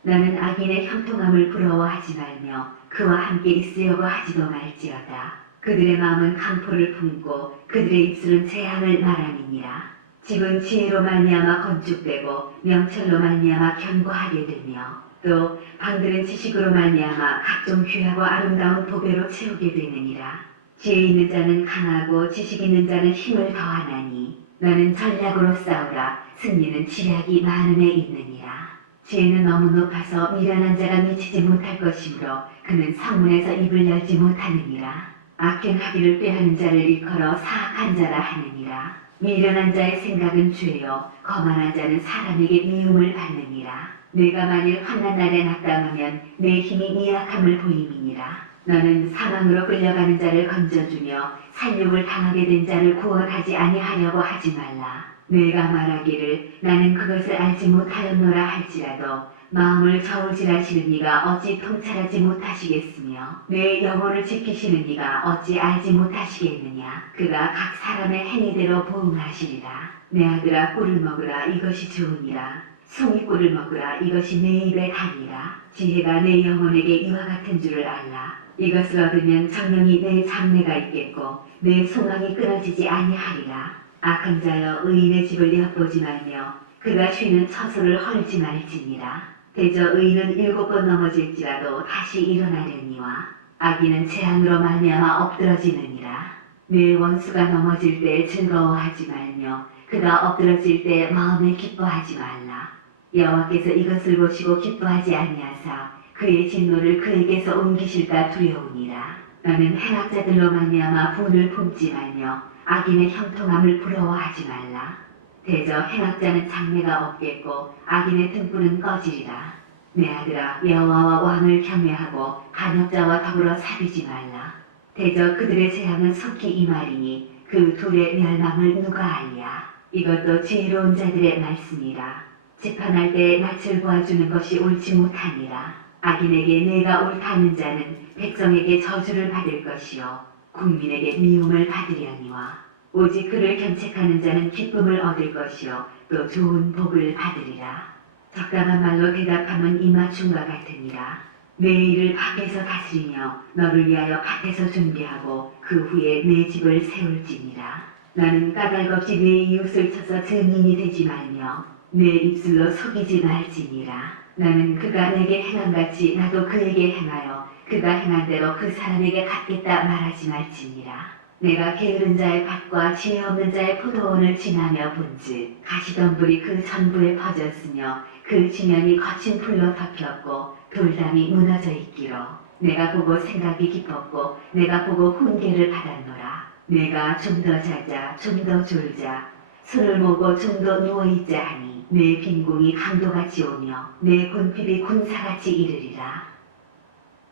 나는 악인의 형통함을 부러워하지 말며 그와 함께 있으려고 하지도 말지어다. 그들의 마음은 강포를 품고 그들의 입술은 재앙을 말함이니라. 집은 지혜로 말미암아 건축되고 명철로 말미암아 견고하게 되며 또 방들은 지식으로 말미암아 각종 귀하고 아름다운 보배로 채우게 되느니라. 지혜 있는 자는 강하고 지식 있는 자는 힘을 더하나니 너는 전략으로 싸우라. 승리는 지략이 많음에 있느니라. 지혜는 너무 높아서 미련한 자가 미치지 못할 것이므로 그는 성문에서 입을 열지 못하느니라. 악행하기를 꾀하는 자를 일컬어 사악한 자라 하느니라. 미련한 자의 생각은 죄요 거만한 자는 사람에게 미움을 받느니라. 내가 만일 환난 날에 낙담하면 내 힘이 미약함을 보임이니라. 너는 사망으로 끌려가는 자를 건져주며 살육을 당하게 된 자를 구원하지 아니하려고 하지 말라. 내가 말하기를 나는 그것을 알지 못하였노라 할지라도 마음을 저울질하시는 이가 어찌 통찰하지 못하시겠으며 내 영혼을 지키시는 이가 어찌 알지 못하시겠느냐. 그가 각 사람의 행위대로 보응하시리라. 내 아들아, 꿀을 먹으라. 이것이 좋으니라. 송이꿀을 먹으라. 이것이 내 입에 달이라. 지혜가 내 영혼에게 이와 같은 줄을 알라. 이것을 얻으면 정령이 내 장래가 있겠고 내 소망이 끊어지지 아니하리라. 악한 자여, 의인의 집을 엿보지 말며 그가 쉬는 처소를 헐지 말지니라. 대저 의인은 7번 넘어질지라도 다시 일어나려니와 악인은 재앙으로 말미암아 엎드러지느니라. 내 원수가 넘어질 때 즐거워하지 말며 그가 엎드러질 때 마음에 기뻐하지 말라. 여호와께서 이것을 보시고 기뻐하지 아니하사 그의 진노를 그에게서 옮기실까 두려우니라. 너는 행악자들로 말미암아 분을 품지 말며 악인의 형통함을 부러워하지 말라. 대저 행악자는 장래가 없겠고 악인의 등불은 꺼지리라. 내 아들아, 여호와와 왕을 경외하고 반역자와 더불어 사귀지 말라. 대저 그들의 재앙은 속히 임하리니 그 둘의 멸망을 누가 알랴. 이것도 지혜로운 자들의 말씀이라. 재판할 때 낯을 보아주는 것이 옳지 못하니라. 악인에게 내가 옳다는 자는 백성에게 저주를 받을 것이요 국민에게 미움을 받으려니와 오직 그를 견책하는 자는 기쁨을 얻을 것이요 또 좋은 복을 받으리라. 적당한 말로 대답함은 입맞춤과 같으니라. 내 일을 밖에서 다스리며 너를 위하여 밭에서 준비하고 그 후에 내 집을 세울지니라. 나는 까닭없이 내 이웃을 쳐서 증인이 되지 말며 내 입술로 속이지 말지니라. 나는 그가 내게 행한같이 나도 그에게 행하여 그가 행한 대로 그 사람에게 갚겠다 말하지 말지니라. 내가 게으른 자의 밭과 지혜 없는 자의 포도원을 지나며 본즉 가시덤불이 그 전부에 퍼졌으며 그 지면이 거친 풀로 덮였고 돌담이 무너져 있기로 내가 보고 생각이 깊었고 내가 보고 훈계를 받았노라. 내가 좀 더 자자 좀 더 졸자 손을 모고 좀 더 누워있자 하니 내 빈궁이 강도같이 오며 내 군핍이 군사같이 이르리라.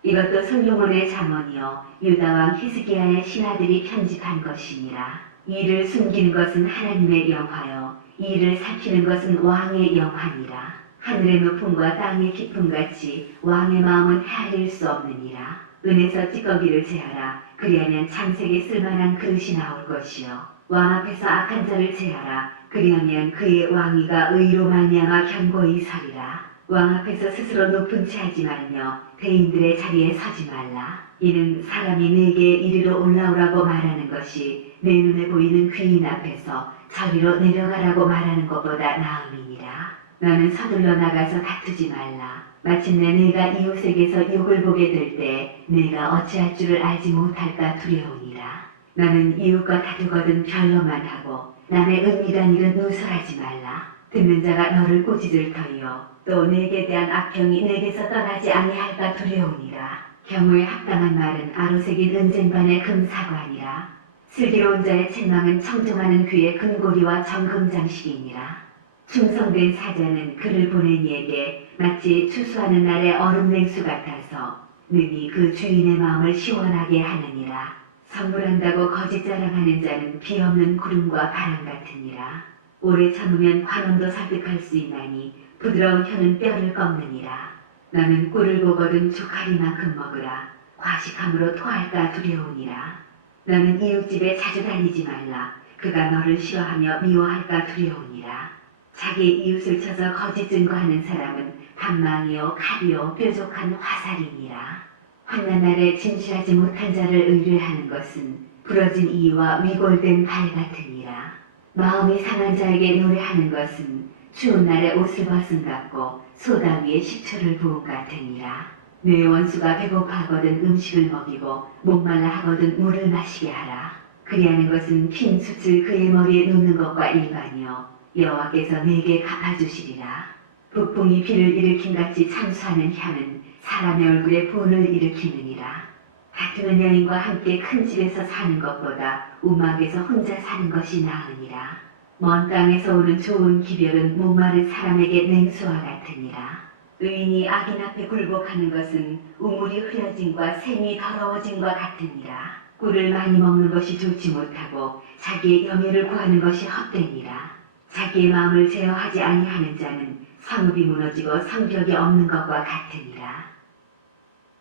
이것도 솔로몬의 잠언이요 유다왕 히스기야의 신하들이 편집한 것이니라. 이를 숨기는 것은 하나님의 영화요 이를 살피는 것은 왕의 영화니라. 하늘의 높음과 땅의 깊음같이 왕의 마음은 헤아릴 수 없느니라. 은에서 찌꺼기를 제하라. 그리하면 창세기에 쓸만한 그릇이 나올 것이요 왕 앞에서 악한 자를 제하라. 그리하면 그의 왕위가 의로 말미암아 견고히 서리라. 왕 앞에서 스스로 높은 채 하지 말며 대인들의 자리에 서지 말라. 이는 사람이 내게 이리로 올라오라고 말하는 것이 내 눈에 보이는 귀인 앞에서 저리로 내려가라고 말하는 것보다 나음이니라. 너는 서둘러 나가서 다투지 말라. 마침내 내가 이웃에게서 욕을 보게 될 때 내가 어찌할 줄을 알지 못할까 두려우니라. 너는 이웃과 다투거든 별로만 하고 남의 은밀한 일은 누설하지 말라. 듣는 자가 너를 꼬집을 터이요 또 내게 대한 악평이 내게서 떠나지 아니할까 두려우니라. 경우에 합당한 말은 아로새긴 은쟁반의 금사관이라. 슬기로운 자의 책망은 청정하는 귀의 금고리와 정금장식이니라. 충성된 사자는 그를 보낸 이에게 마치 추수하는 날의 얼음 냉수 같아서 능히 그 주인의 마음을 시원하게 하느니라. 선물한다고 거짓 자랑하는 자는 비 없는 구름과 바람 같으니라. 오래 참으면 관원도 설득할 수 있나니 부드러운 혀는 뼈를 꺾느니라. 너는 꿀을 보거든 조카리만큼 먹으라. 과식함으로 토할까 두려우니라. 너는 이웃집에 자주 다니지 말라. 그가 너를 싫어하며 미워할까 두려우니라. 자기 이웃을 쳐서 거짓 증거하는 사람은 반망이요 칼이요 뾰족한 화살이니라. 환난 날에 진실하지 못한 자를 의뢰하는 것은 부러진 이와 위골된 발 같으니라. 마음이 상한 자에게 노래하는 것은 추운 날에 옷을 벗은 같고 소다 위에 식초를 부은 같으니라. 내 원수가 배고파하거든 음식을 먹이고 목말라 하거든 물을 마시게 하라. 그리하는 것은 핀 숯을 그의 머리에 놓는 것과 일반이요 여호와께서 내게 갚아주시리라. 북풍이 비를 일으킴같이 참수하는 혀는 사람의 얼굴에 분을 일으키느니라. 다투는 여인과 함께 큰 집에서 사는 것보다 우막에서 혼자 사는 것이 나으니라. 먼 땅에서 오는 좋은 기별은 목마른 사람에게 냉수와 같으니라. 의인이 악인 앞에 굴복하는 것은 우물이 흐려짐과 샘이 더러워짐과 같으니라. 꿀을 많이 먹는 것이 좋지 못하고 자기의 영예를 구하는 것이 헛되니라. 자기의 마음을 제어하지 아니하는 자는 성읍이 무너지고 성벽이 없는 것과 같으니라.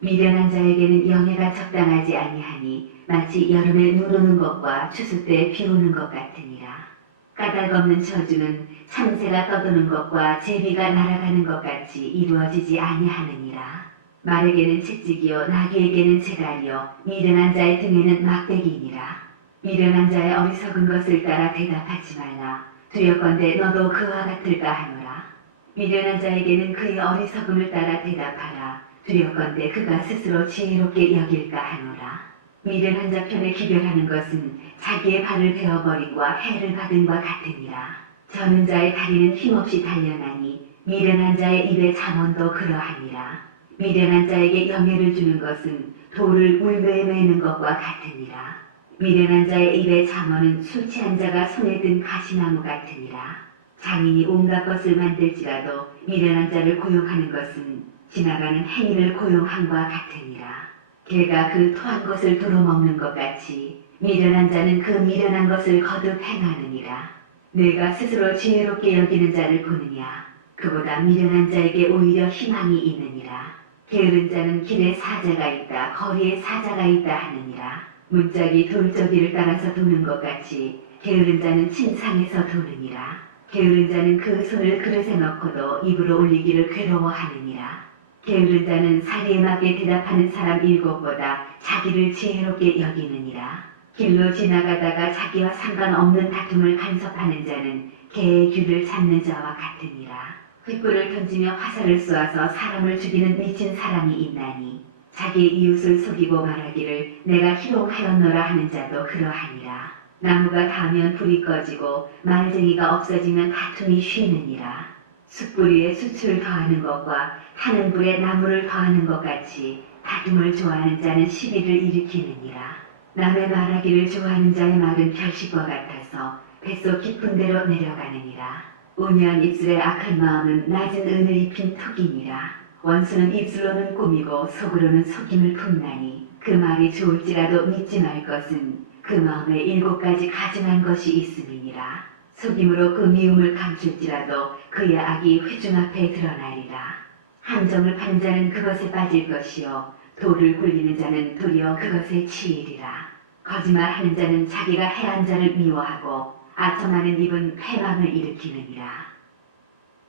미련한 자에게는 영예가 적당하지 아니하니 마치 여름에 눈 오는 것과 추수 때 비 오는 것 같으니라. 까닭 없는 저주는 참새가 떠도는 것과 제비가 날아가는 것 같이 이루어지지 아니하느니라. 말에게는 채찍이요 나귀에게는 재갈이요 미련한 자의 등에는 막대기니라. 미련한 자의 어리석은 것을 따라 대답하지 말라. 두렵건대 너도 그와 같을까 하노라. 미련한 자에게는 그의 어리석음을 따라 대답하라. 두렵건대 그가 스스로 지혜롭게 여길까 하노라. 미련한 자 편에 기별하는 것은 자기의 발을 베어버림과 해를 받음과 같으니라. 저는 자의 다리는 힘없이 단련하니 미련한 자의 입의 잠언도 그러하니라. 미련한 자에게 영예를 주는 것은 돌을 울매에 매는 것과 같으니라. 미련한 자의 입의 잠언은 술 취한 자가 손에 든 가시나무 같으니라. 장인이 온갖 것을 만들지라도 미련한 자를 고용하는 것은 지나가는 행인을 고용함과 같으니라. 개가 그 토한 것을 도로 먹는 것 같이 미련한 자는 그 미련한 것을 거듭 행하느니라. 내가 스스로 지혜롭게 여기는 자를 보느냐? 그보다 미련한 자에게 오히려 희망이 있느니라. 게으른 자는 길에 사자가 있다, 거리에 사자가 있다 하느니라. 문짝이 돌저기를 따라서 도는 것 같이 게으른 자는 침상에서 도느니라. 게으른 자는 그 손을 그릇에 넣고도 입으로 올리기를 괴로워하느니라. 게으른 자는 사리에 맞게 대답하는 사람 7보다 자기를 지혜롭게 여기느니라. 길로 지나가다가 자기와 상관없는 다툼을 간섭하는 자는 개의 귤을 잡는 자와 같으니라. 횃불을 던지며 화살을 쏘아서 사람을 죽이는 미친 사람이 있나니 자기의 이웃을 속이고 말하기를 내가 희롱하였노라 하는 자도 그러하니라. 나무가 닿으면 불이 꺼지고 말쟁이가 없어지면 다툼이 쉬느니라. 숯불 위에 숯을 더하는 것과 타는 불에 나무를 더하는 것 같이 다툼을 좋아하는 자는 시비를 일으키느니라. 남의 말하기를 좋아하는 자의 말은 별식과 같아서 뱃속 깊은 데로 내려가느니라. 온유한 입술의 악한 마음은 낮은 은을 입힌 턱이니라. 원수는 입술로는 꾸미고 속으로는 속임을 품나니 그 말이 좋을지라도 믿지 말 것은 그 마음에 7가지 가증한 것이 있음이니라. 속임으로 그 미움을 감출지라도 그의 악이 회중 앞에 드러나리라. 함정을 파는 자는 그것에 빠질 것이요 돌을 굴리는 자는 도리어 그것에 치이리라. 거짓말하는 자는 자기가 해한 자를 미워하고 아첨하는 입은 패망을 일으키느니라.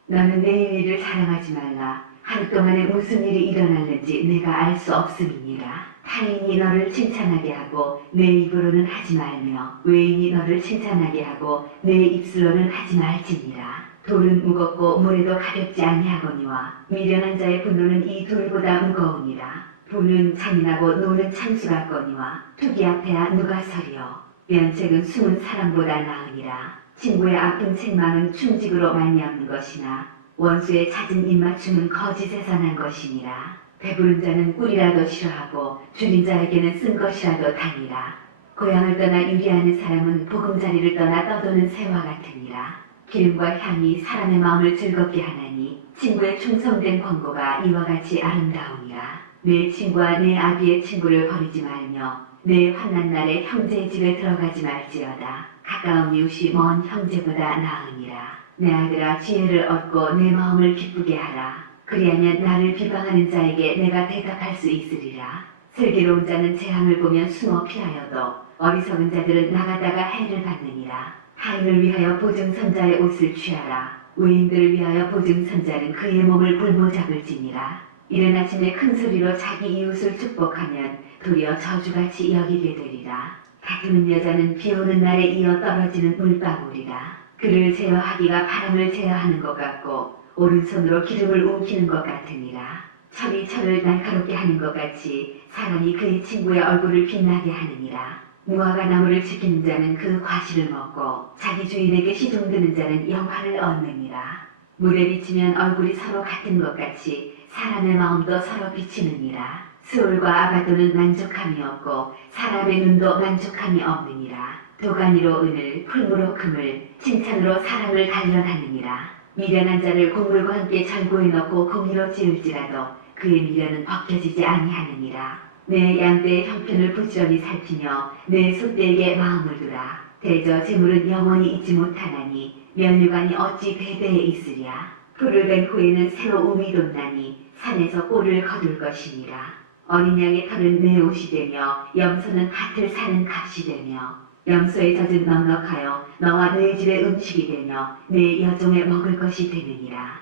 너는 내일 일을 사랑하지 말라. 하루 동안에 무슨 일이 일어났는지 내가 알 수 없음이니라. 타인이 너를 칭찬하게 하고 내 입으로는 하지 말며 외인이 너를 칭찬하게 하고 내 입술로는 하지 말지니라. 돌은 무겁고 모래도 가볍지 아니하거니와 미련한 자의 분노는 이 돌보다 무거우니라. 부는 잔인하고 노는 창수 같거니와 투기 앞에야 누가 서리요. 면책은 숨은 사람보다 나으니라. 친구의 아픈 책망은 충직으로 말미암는 것이나 원수의 잦은 입맞춤은 거짓에서 난 것이니라. 배부른 자는 꿀이라도 싫어하고 줄인 자에게는 쓴 것이라도 다니라. 고향을 떠나 유리하는 사람은 보금자리를 떠나 떠도는 새와 같으니라. 기름과 향이 사람의 마음을 즐겁게 하나니 친구의 충성된 권고가 이와 같이 아름다우니라. 내 친구와 내 아비의 친구를 버리지 말며 내 환난 날에 형제의 집에 들어가지 말지어다. 가까운 이웃이 먼 형제보다 나으니라. 내 아들아 지혜를 얻고 내 마음을 기쁘게 하라. 그리하면 나를 비방하는 자에게 내가 대답할 수 있으리라. 슬기로운 자는 재앙을 보면 숨어 피하여도 어리석은 자들은 나가다가 해를 받느니라. 타인을 위하여 보증선자의 옷을 취하라. 외인들을 위하여 보증선자는 그의 몸을 불모 잡을지니라. 이른 아침에 큰 소리로 자기 이웃을 축복하면 도리어 저주같이 여기게 되리라. 다투는 여자는 비 오는 날에 이어 떨어지는 물방울이라. 그를 제어하기가 바람을 제어하는 것 같고 오른손으로 기름을 움키는 것 같으니라. 철이 철을 날카롭게 하는 것 같이 사람이 그의 친구의 얼굴을 빛나게 하느니라. 무화과 나무를 지키는 자는 그 과실을 먹고 자기 주인에게 시종드는 자는 영화를 얻느니라. 물에 비치면 얼굴이 서로 같은 것 같이 사람의 마음도 서로 비치느니라. 스올과 아바도는 만족함이 없고 사람의 눈도 만족함이 없느니라. 도가니로 은을, 풀무로 금을, 칭찬으로 사랑을 단련하느니라. 미련한 자를 곡물과 함께 절고에 넣고 공의로 지을지라도 그의 미련은 벗겨지지 아니하느니라. 내 양떼의 형편을 부지런히 살피며 내 소떼에게 마음을 두라. 대저 재물은 영원히 잊지 못하나니 면류관이 어찌 대대에 있으랴. 풀을 벤 후에는 새로 움이 돋나니 산에서 꼴을 거둘 것이니라. 어린 양의 털은 내 옷이 되며 염소는 밭을 사는 값이 되며 염소의 젖은 넉넉하여 너와 내 집의 음식이 되며 내 여종의 먹을 것이 되느니라.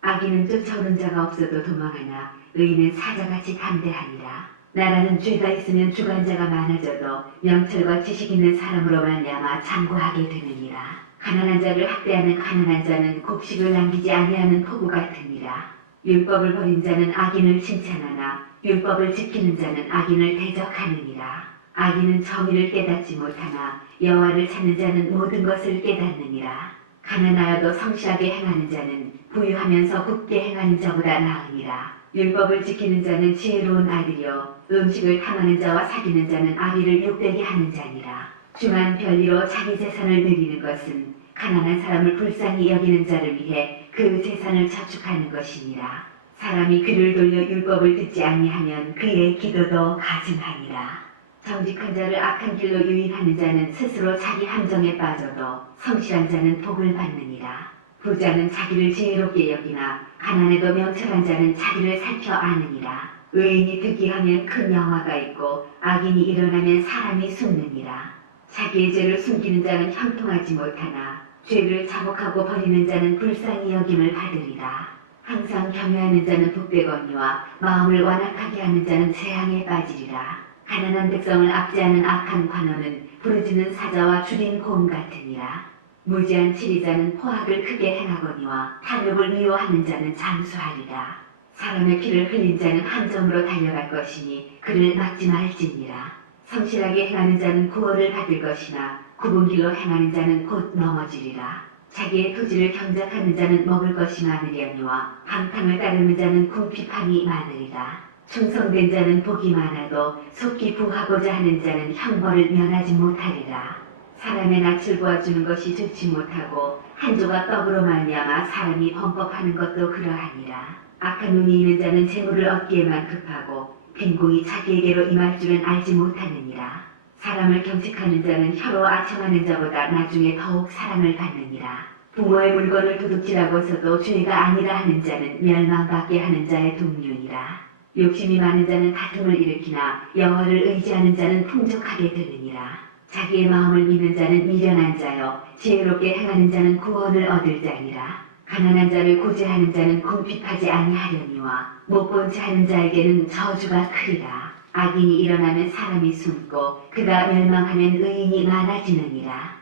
악인은 쫓아오는 자가 없어도 도망하나 의인은 사자같이 담대하니라. 나라는 죄가 있으면 주관자가 많아져도 명철과 지식 있는 사람으로 말미암아 장구하게 되느니라. 가난한 자를 학대하는 가난한 자는 곡식을 남기지 아니하는 포구 같으니라. 율법을 버린 자는 악인을 칭찬하나 율법을 지키는 자는 악인을 대적하느니라. 악인은 정의를 깨닫지 못하나 여호와를 찾는 자는 모든 것을 깨닫느니라. 가난하여도 성실하게 행하는 자는 부유하면서 굳게 행하는 자보다 나으니라. 율법을 지키는 자는 지혜로운 아들이요 음식을 탐하는 자와 사귀는 자는 아비를 욕되게 하는 자니라. 중한 별리로 자기 재산을 누리는 것은 가난한 사람을 불쌍히 여기는 자를 위해 그 재산을 저축하는 것이니라. 사람이 귀를 돌려 율법을 듣지 아니하면 그의 기도도 가증하니라. 정직한 자를 악한 길로 유인하는 자는 스스로 자기 함정에 빠져도 성실한 자는 복을 받느니라. 부자는 자기를 지혜롭게 여기나 가난해도 명철한 자는 자기를 살펴 아느니라. 의인이 득이하면 큰 영화가 있고 악인이 일어나면 사람이 숨느니라. 자기의 죄를 숨기는 자는 형통하지 못하나 죄를 자복하고 버리는 자는 불쌍히 여김을 받으리라. 항상 경외하는 자는 복되거니와 마음을 완악하게 하는 자는 재앙에 빠지리라. 가난한 백성을 압제하는 악한 관원은 부르짖는 사자와 줄인 곰 같으니라. 무지한 치리자는 포악을 크게 행하거니와 탐욕을 미워하는 자는 잠수하리라. 사람의 피를 흘린 자는 함정으로 달려갈 것이니 그를 막지 말지니라. 성실하게 행하는 자는 구원을 받을 것이나 굽은 길로 행하는 자는 곧 넘어지리라. 자기의 토지를 경작하는 자는 먹을 것이 많으려니와 방탕을 따르는 자는 궁핍함이 많으리라. 충성된 자는 복이 많아도 속기 부하고자 하는 자는 형벌을 면하지 못하리라. 사람의 낯을 보아주는 것이 좋지 못하고 한 조각 떡으로 말미암아 사람이 범법하는 것도 그러하니라. 악한 눈이 있는 자는 재물을 얻기에만 급하고 빈궁이 자기에게로 임할 줄은 알지 못하느니라. 사람을 경책하는 자는 혀로 아첨하는 자보다 나중에 더욱 사랑을 받느니라. 부모의 물건을 도둑질하고서도 죄가 아니라 하는 자는 멸망받게 하는 자의 동료니라. 욕심이 많은 자는 다툼을 일으키나 여호와를 의지하는 자는 풍족하게 되느니라. 자기의 마음을 믿는 자는 미련한 자요 지혜롭게 행하는 자는 구원을 얻을 자니라. 가난한 자를 구제하는 자는 궁핍하지 아니하려니와 못 본 채 하는 자에게는 저주가 크리라. 악인이 일어나면 사람이 숨고 그가 멸망하면 의인이 많아지느니라.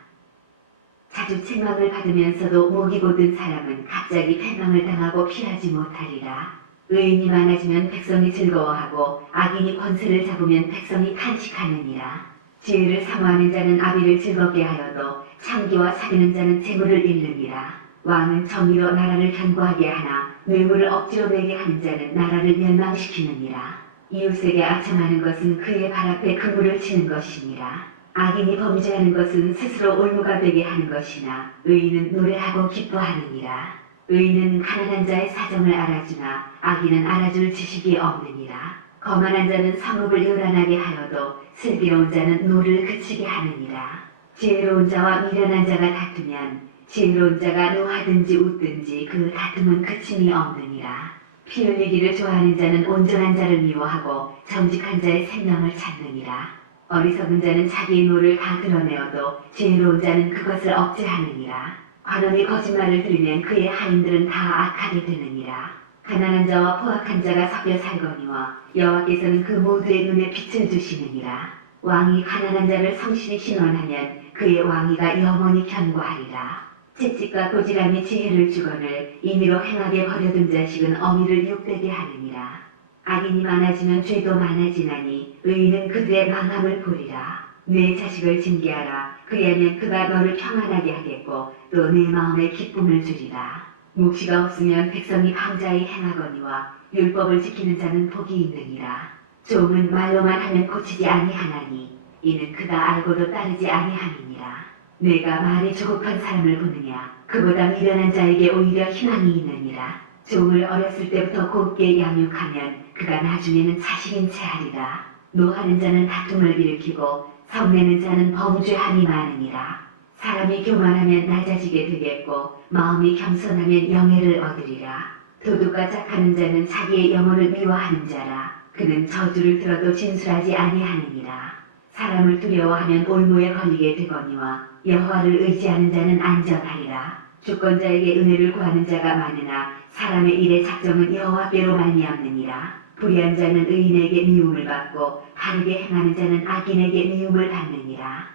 자주 책망을 받으면서도 목이 곧은 사람은 갑자기 패망을 당하고 피하지 못하리라. 의인이 많아지면 백성이 즐거워하고 악인이 권세를 잡으면 백성이 탄식하느니라. 지혜를 사모하는 자는 아비를 즐겁게 하여도 창기와 사귀는 자는 재물을 잃느니라. 왕은 정의로 나라를 견고하게 하나 뇌물을 억지로 내게 하는 자는 나라를 멸망시키느니라. 이웃에게 아첨하는 것은 그의 발 앞에 그물을 치는 것이니라. 악인이 범죄하는 것은 스스로 올무가 되게 하는 것이나 의인은 노래하고 기뻐하느니라. 의인은 가난한 자의 사정을 알아주나 악인은 알아줄 지식이 없느니라. 거만한 자는 성읍을 요란하게 하여도 슬기로운 자는 노를 그치게 하느니라. 지혜로운 자와 미련한 자가 다투면 지혜로운 자가 노하든지 웃든지 그 다툼은 그침이 없느니라. 피 흘리기를 좋아하는 자는 온전한 자를 미워하고 정직한 자의 생명을 찾느니라. 어리석은 자는 자기의 노를 다 드러내어도 지혜로운 자는 그것을 억제하느니라. 관원이 거짓말을 들으면 그의 하인들은 다 악하게 되느니라. 가난한 자와 포악한 자가 섞여 살거니와 여호와께서는 그 모두의 눈에 빛을 주시느니라. 왕이 가난한 자를 성실히 신원하면 그의 왕위가 영원히 견고하리라. 채찍과 도질함이 지혜를 주거늘 임의로 행하게 버려둔 자식은 어미를 욕되게 하느니라. 악인이 많아지면 죄도 많아지나니 의인은 그들의 망함을 보리라. 내 자식을 징계하라. 그리하면 그가 너를 평안하게 하겠고 또 내 마음에 기쁨을 주리라. 묵시가 없으면 백성이 방자히 행하거니와 율법을 지키는 자는 복이 있느니라. 종은 말로만 하면 고치지 아니하나니 이는 그가 알고도 따르지 아니함이니라. 내가 말이 조급한 사람을 보느냐 그보다 미련한 자에게 오히려 희망이 있느니라. 종을 어렸을 때부터 곱게 양육하면 그가 나중에는 자식인 채 하리라. 노하는 자는 다툼을 일으키고 성내는 자는 범죄함이 많으니라. 사람이 교만하면 낮아지게 되겠고 마음이 겸손하면 영예를 얻으리라. 도둑과 짝하는 자는 자기의 영혼을 미워하는 자라. 그는 저주를 들어도 진술하지 아니하느니라. 사람을 두려워하면 올무에 걸리게 되거니와 여호와를 의지하는 자는 안전하리라. 주권자에게 은혜를 구하는 자가 많으나 사람의 일의 작정은 여호와께로 말미암느니라. 불의한 자는 의인에게 미움을 받고 바르게 행하는 자는 악인에게 미움을 받느니라.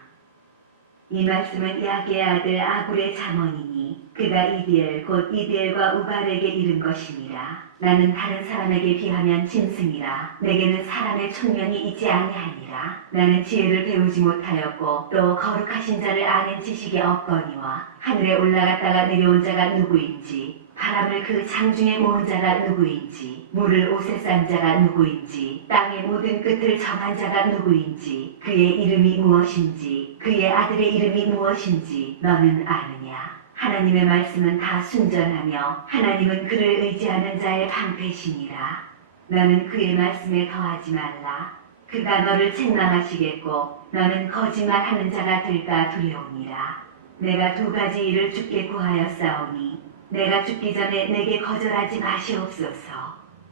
이 말씀은 야게의 아들 아굴의 잠언이니 그가 이디엘 곧 이디엘과 우발에게 이른 것이니라. 나는 다른 사람에게 비하면 짐승이라. 내게는 사람의 총명이 있지 아니하니라. 나는 지혜를 배우지 못하였고 또 거룩하신 자를 아는 지식이 없거니와 하늘에 올라갔다가 내려온 자가 누구인지 바람을 그 장중에 모은 자가 누구인지 물을 옷에 싼 자가 누구인지 땅의 모든 끝을 정한 자가 누구인지 그의 이름이 무엇인지 그의 아들의 이름이 무엇인지 너는 아느냐. 하나님의 말씀은 다 순전하며 하나님은 그를 의지하는 자의 방패시니라. 너는 그의 말씀에 더하지 말라. 그가 너를 책망하시겠고 너는 거짓말하는 자가 될까 두려우니라. 내가 두 가지 일을 주께 구하였사오니 내가 죽기 전에 내게 거절하지 마시옵소서.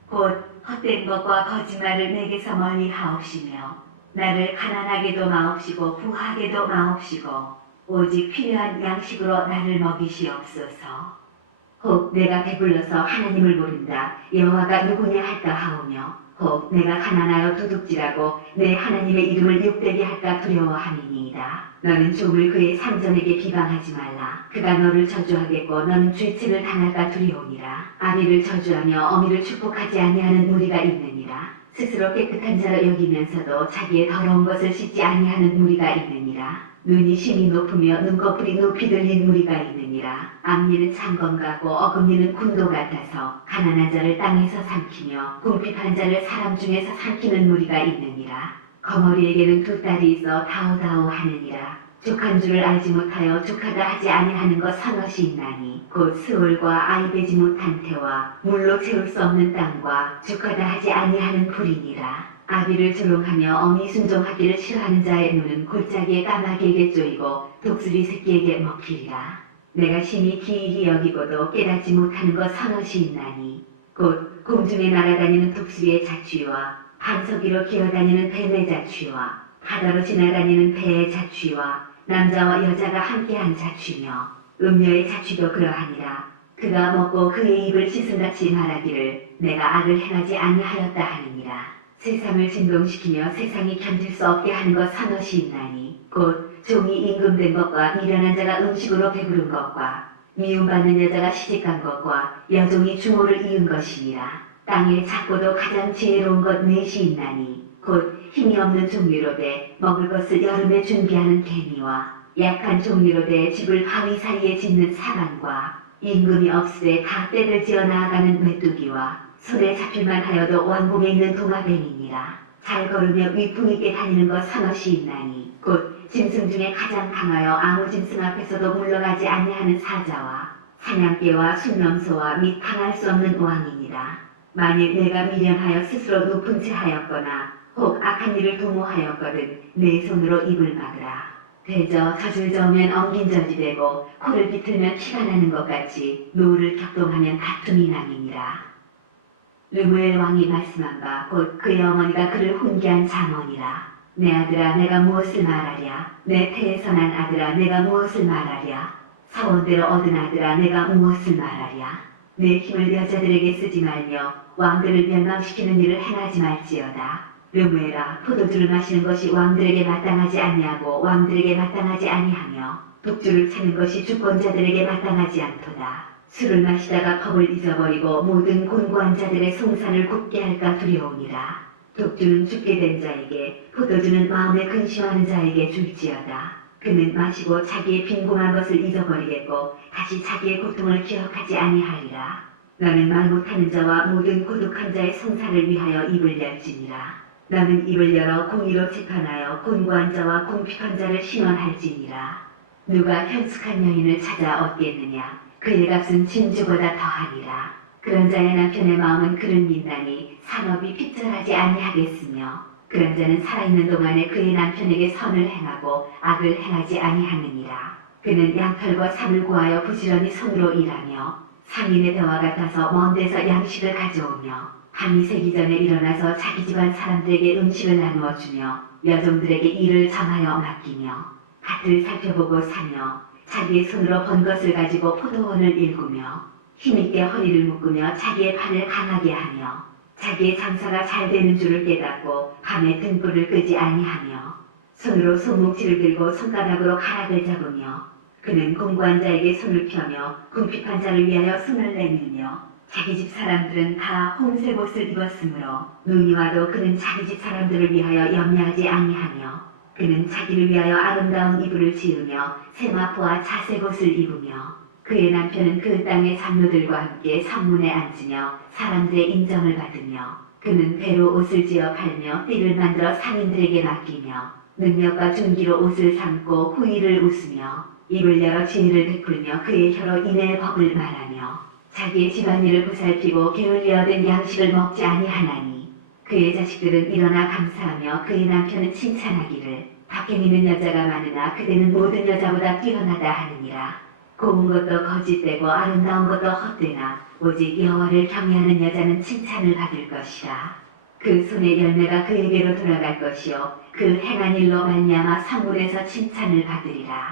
곧 헛된 것과 거짓말을 내게서 멀리 하옵시며 나를 가난하게도 마옵시고 부하게도 마옵시고 오직 필요한 양식으로 나를 먹이시옵소서. 혹 내가 배불러서 하나님을 모른다 여호와가 누구냐 할까 하오며 혹 내가 가난하여 도둑질하고 내 하나님의 이름을 욕되게 할까 두려워함이니이다. 너는 종을 그의 상전에게 비방하지 말라. 그가 너를 저주하겠고 너는 죄책을 당할까 두려우니라. 아비를 저주하며 어미를 축복하지 아니하는 무리가 있느니라. 스스로 깨끗한 자로 여기면서도 자기의 더러운 것을 씻지 아니하는 무리가 있느니라. 눈이 심히 높으며 눈꺼풀이 높이 들린 무리가 있느니라. 앞니는 창검 같고 어금니는 군도 같아서 가난한 자를 땅에서 삼키며 궁핍한 자를 사람 중에서 삼키는 무리가 있느니라. 거머리에게는 두 딸이 있어 다오다오 하느니라. 족한 줄을 알지 못하여 족하다 하지 아니하는 것 서너시 있나니 곧 스올과 아이 베지 못한 태와 물로 채울 수 없는 땅과 족하다 하지 아니하는 불이니라. 아비를 조롱하며 어미 순종하기를 싫어하는 자의 눈은 골짜기에 까마귀에게 쪼이고 독수리 새끼에게 먹히리라. 내가 심히 기이히 여기고도 깨닫지 못하는 것 서너시 있나니 곧 공중에 날아다니는 독수리의 자취와 반석위로 기어다니는 뱀의 자취와 바다로 지나다니는 배의 자취와 남자와 여자가 함께한 자취며 음녀의 자취도 그러하니라. 그가 먹고 그의 입을 씻음같이 말하기를 내가 악을 행하지 아니하였다 하느니라. 세상을 진동시키며 세상이 견딜 수 없게 하는 것 서너시 있나니 곧 종이 임금된 것과 미련한 자가 음식으로 배부른 것과 미움받는 여자가 시집간 것과 여종이 중호를 이은 것이니라. 땅에 작고도 가장 지혜로운 것 넷이 있나니 곧 힘이 없는 종류로되 먹을 것을 여름에 준비하는 개미와 약한 종류로되 집을 바위 사이에 짓는 사람과 임금이 없으되 다 때를 지어 나아가는 메뚜기와 손에 잡힐만 하여도 왕궁에 있는 도마뱀이니라. 잘 걸으며 위풍 있게 다니는 것 서너시 있나니 곧 짐승 중에 가장 강하여 아무 짐승 앞에서도 물러가지 아니하는 사자와 사냥개와 순념소와 및 당할 수 없는 왕이니라. 만일 내가 미련하여 스스로 높은 채 하였거나 혹 악한 일을 도모하였거든 내 손으로 입을 막으라. 대저 젖을 저으면 엉긴 젖이 되고 코를 비틀면 피가 나는 것 같이 노를 격동하면 다툼이 남이니라. 르무엘 왕이 말씀한 바 곧 그의 어머니가 그를 훈계한 잠언이라. 내 아들아 내가 무엇을 말하랴. 내 태에서 난 아들아 내가 무엇을 말하랴. 사원대로 얻은 아들아 내가 무엇을 말하랴. 내 힘을 여자들에게 쓰지 말며 왕들을 멸망시키는 일을 행하지 말지어다. 르무엘아 포도주를 마시는 것이 왕들에게 마땅하지 아니하고 왕들에게 마땅하지 아니하며 독주를 찾는 것이 주권자들에게 마땅하지 않도다. 술을 마시다가 법을 잊어버리고 모든 곤고한 자들의 송산을 굽게 할까 두려우니라. 독주는 죽게 된 자에게 포도주는 마음에 근심하는 자에게 줄지어다. 그는 마시고 자기의 빈곤한 것을 잊어버리겠고 다시 자기의 고통을 기억하지 아니하리라. 너는 말 못하는 자와 모든 고독한 자의 송산을 위하여 입을 열지니라. 너는 입을 열어 공의로 재판하여 곤고한 자와 궁핍한 자를 신원할지니라. 누가 현숙한 여인을 찾아 얻겠느냐. 그의 값은 진주보다 더하니라. 그런 자의 남편의 마음은 그를 믿나니 산업이 핍절하지 아니하겠으며 그런 자는 살아있는 동안에 그의 남편에게 선을 행하고 악을 행하지 아니하느니라. 그는 양털과 삼을 구하여 부지런히 손으로 일하며 상인의 배와 같아서 먼 데서 양식을 가져오며 밤이 새기 전에 일어나서 자기 집안 사람들에게 음식을 나누어 주며 여종들에게 일을 정하여 맡기며 밭을 살펴보고 사며 자기의 손으로 번 것을 가지고 포도원을 일구며 힘있게 허리를 묶으며 자기의 판을 강하게 하며 자기의 장사가 잘 되는 줄을 깨닫고 밤에 등불을 끄지 아니하며 손으로 손목지를 들고 손가락으로 가락을 잡으며 그는 공고한 자에게 손을 펴며 궁핍한 자를 위하여 손을 내밀며 자기 집 사람들은 다 홍색 옷을 입었으므로 눈이 와도 그는 자기 집 사람들을 위하여 염려하지 아니하며 그는 자기를 위하여 아름다운 이불을 지으며 세마포와 자색 옷을 입으며 그의 남편은 그 땅의 장로들과 함께 성문에 앉으며 사람들의 인정을 받으며 그는 배로 옷을 지어 팔며 띠를 만들어 상인들에게 맡기며 능력과 존귀로 옷을 삼고 후일을 웃으며 입을 열어 진리를 베풀며 그의 혀로 인의 법을 말하며 자기의 집안일을 보살피고 게을리 얻은 양식을 먹지 아니하나니 그의 자식들은 일어나 감사하며 그의 남편은 칭찬하기를 밖에 있는 여자가 많으나 그대는 모든 여자보다 뛰어나다 하느니라. 고운 것도 거짓되고 아름다운 것도 헛되나 오직 여호와를 경외하는 여자는 칭찬을 받을 것이라. 그 손의 열매가 그에게로 돌아갈 것이요 그 행한 일로 말미암아 성문에서 칭찬을 받으리라.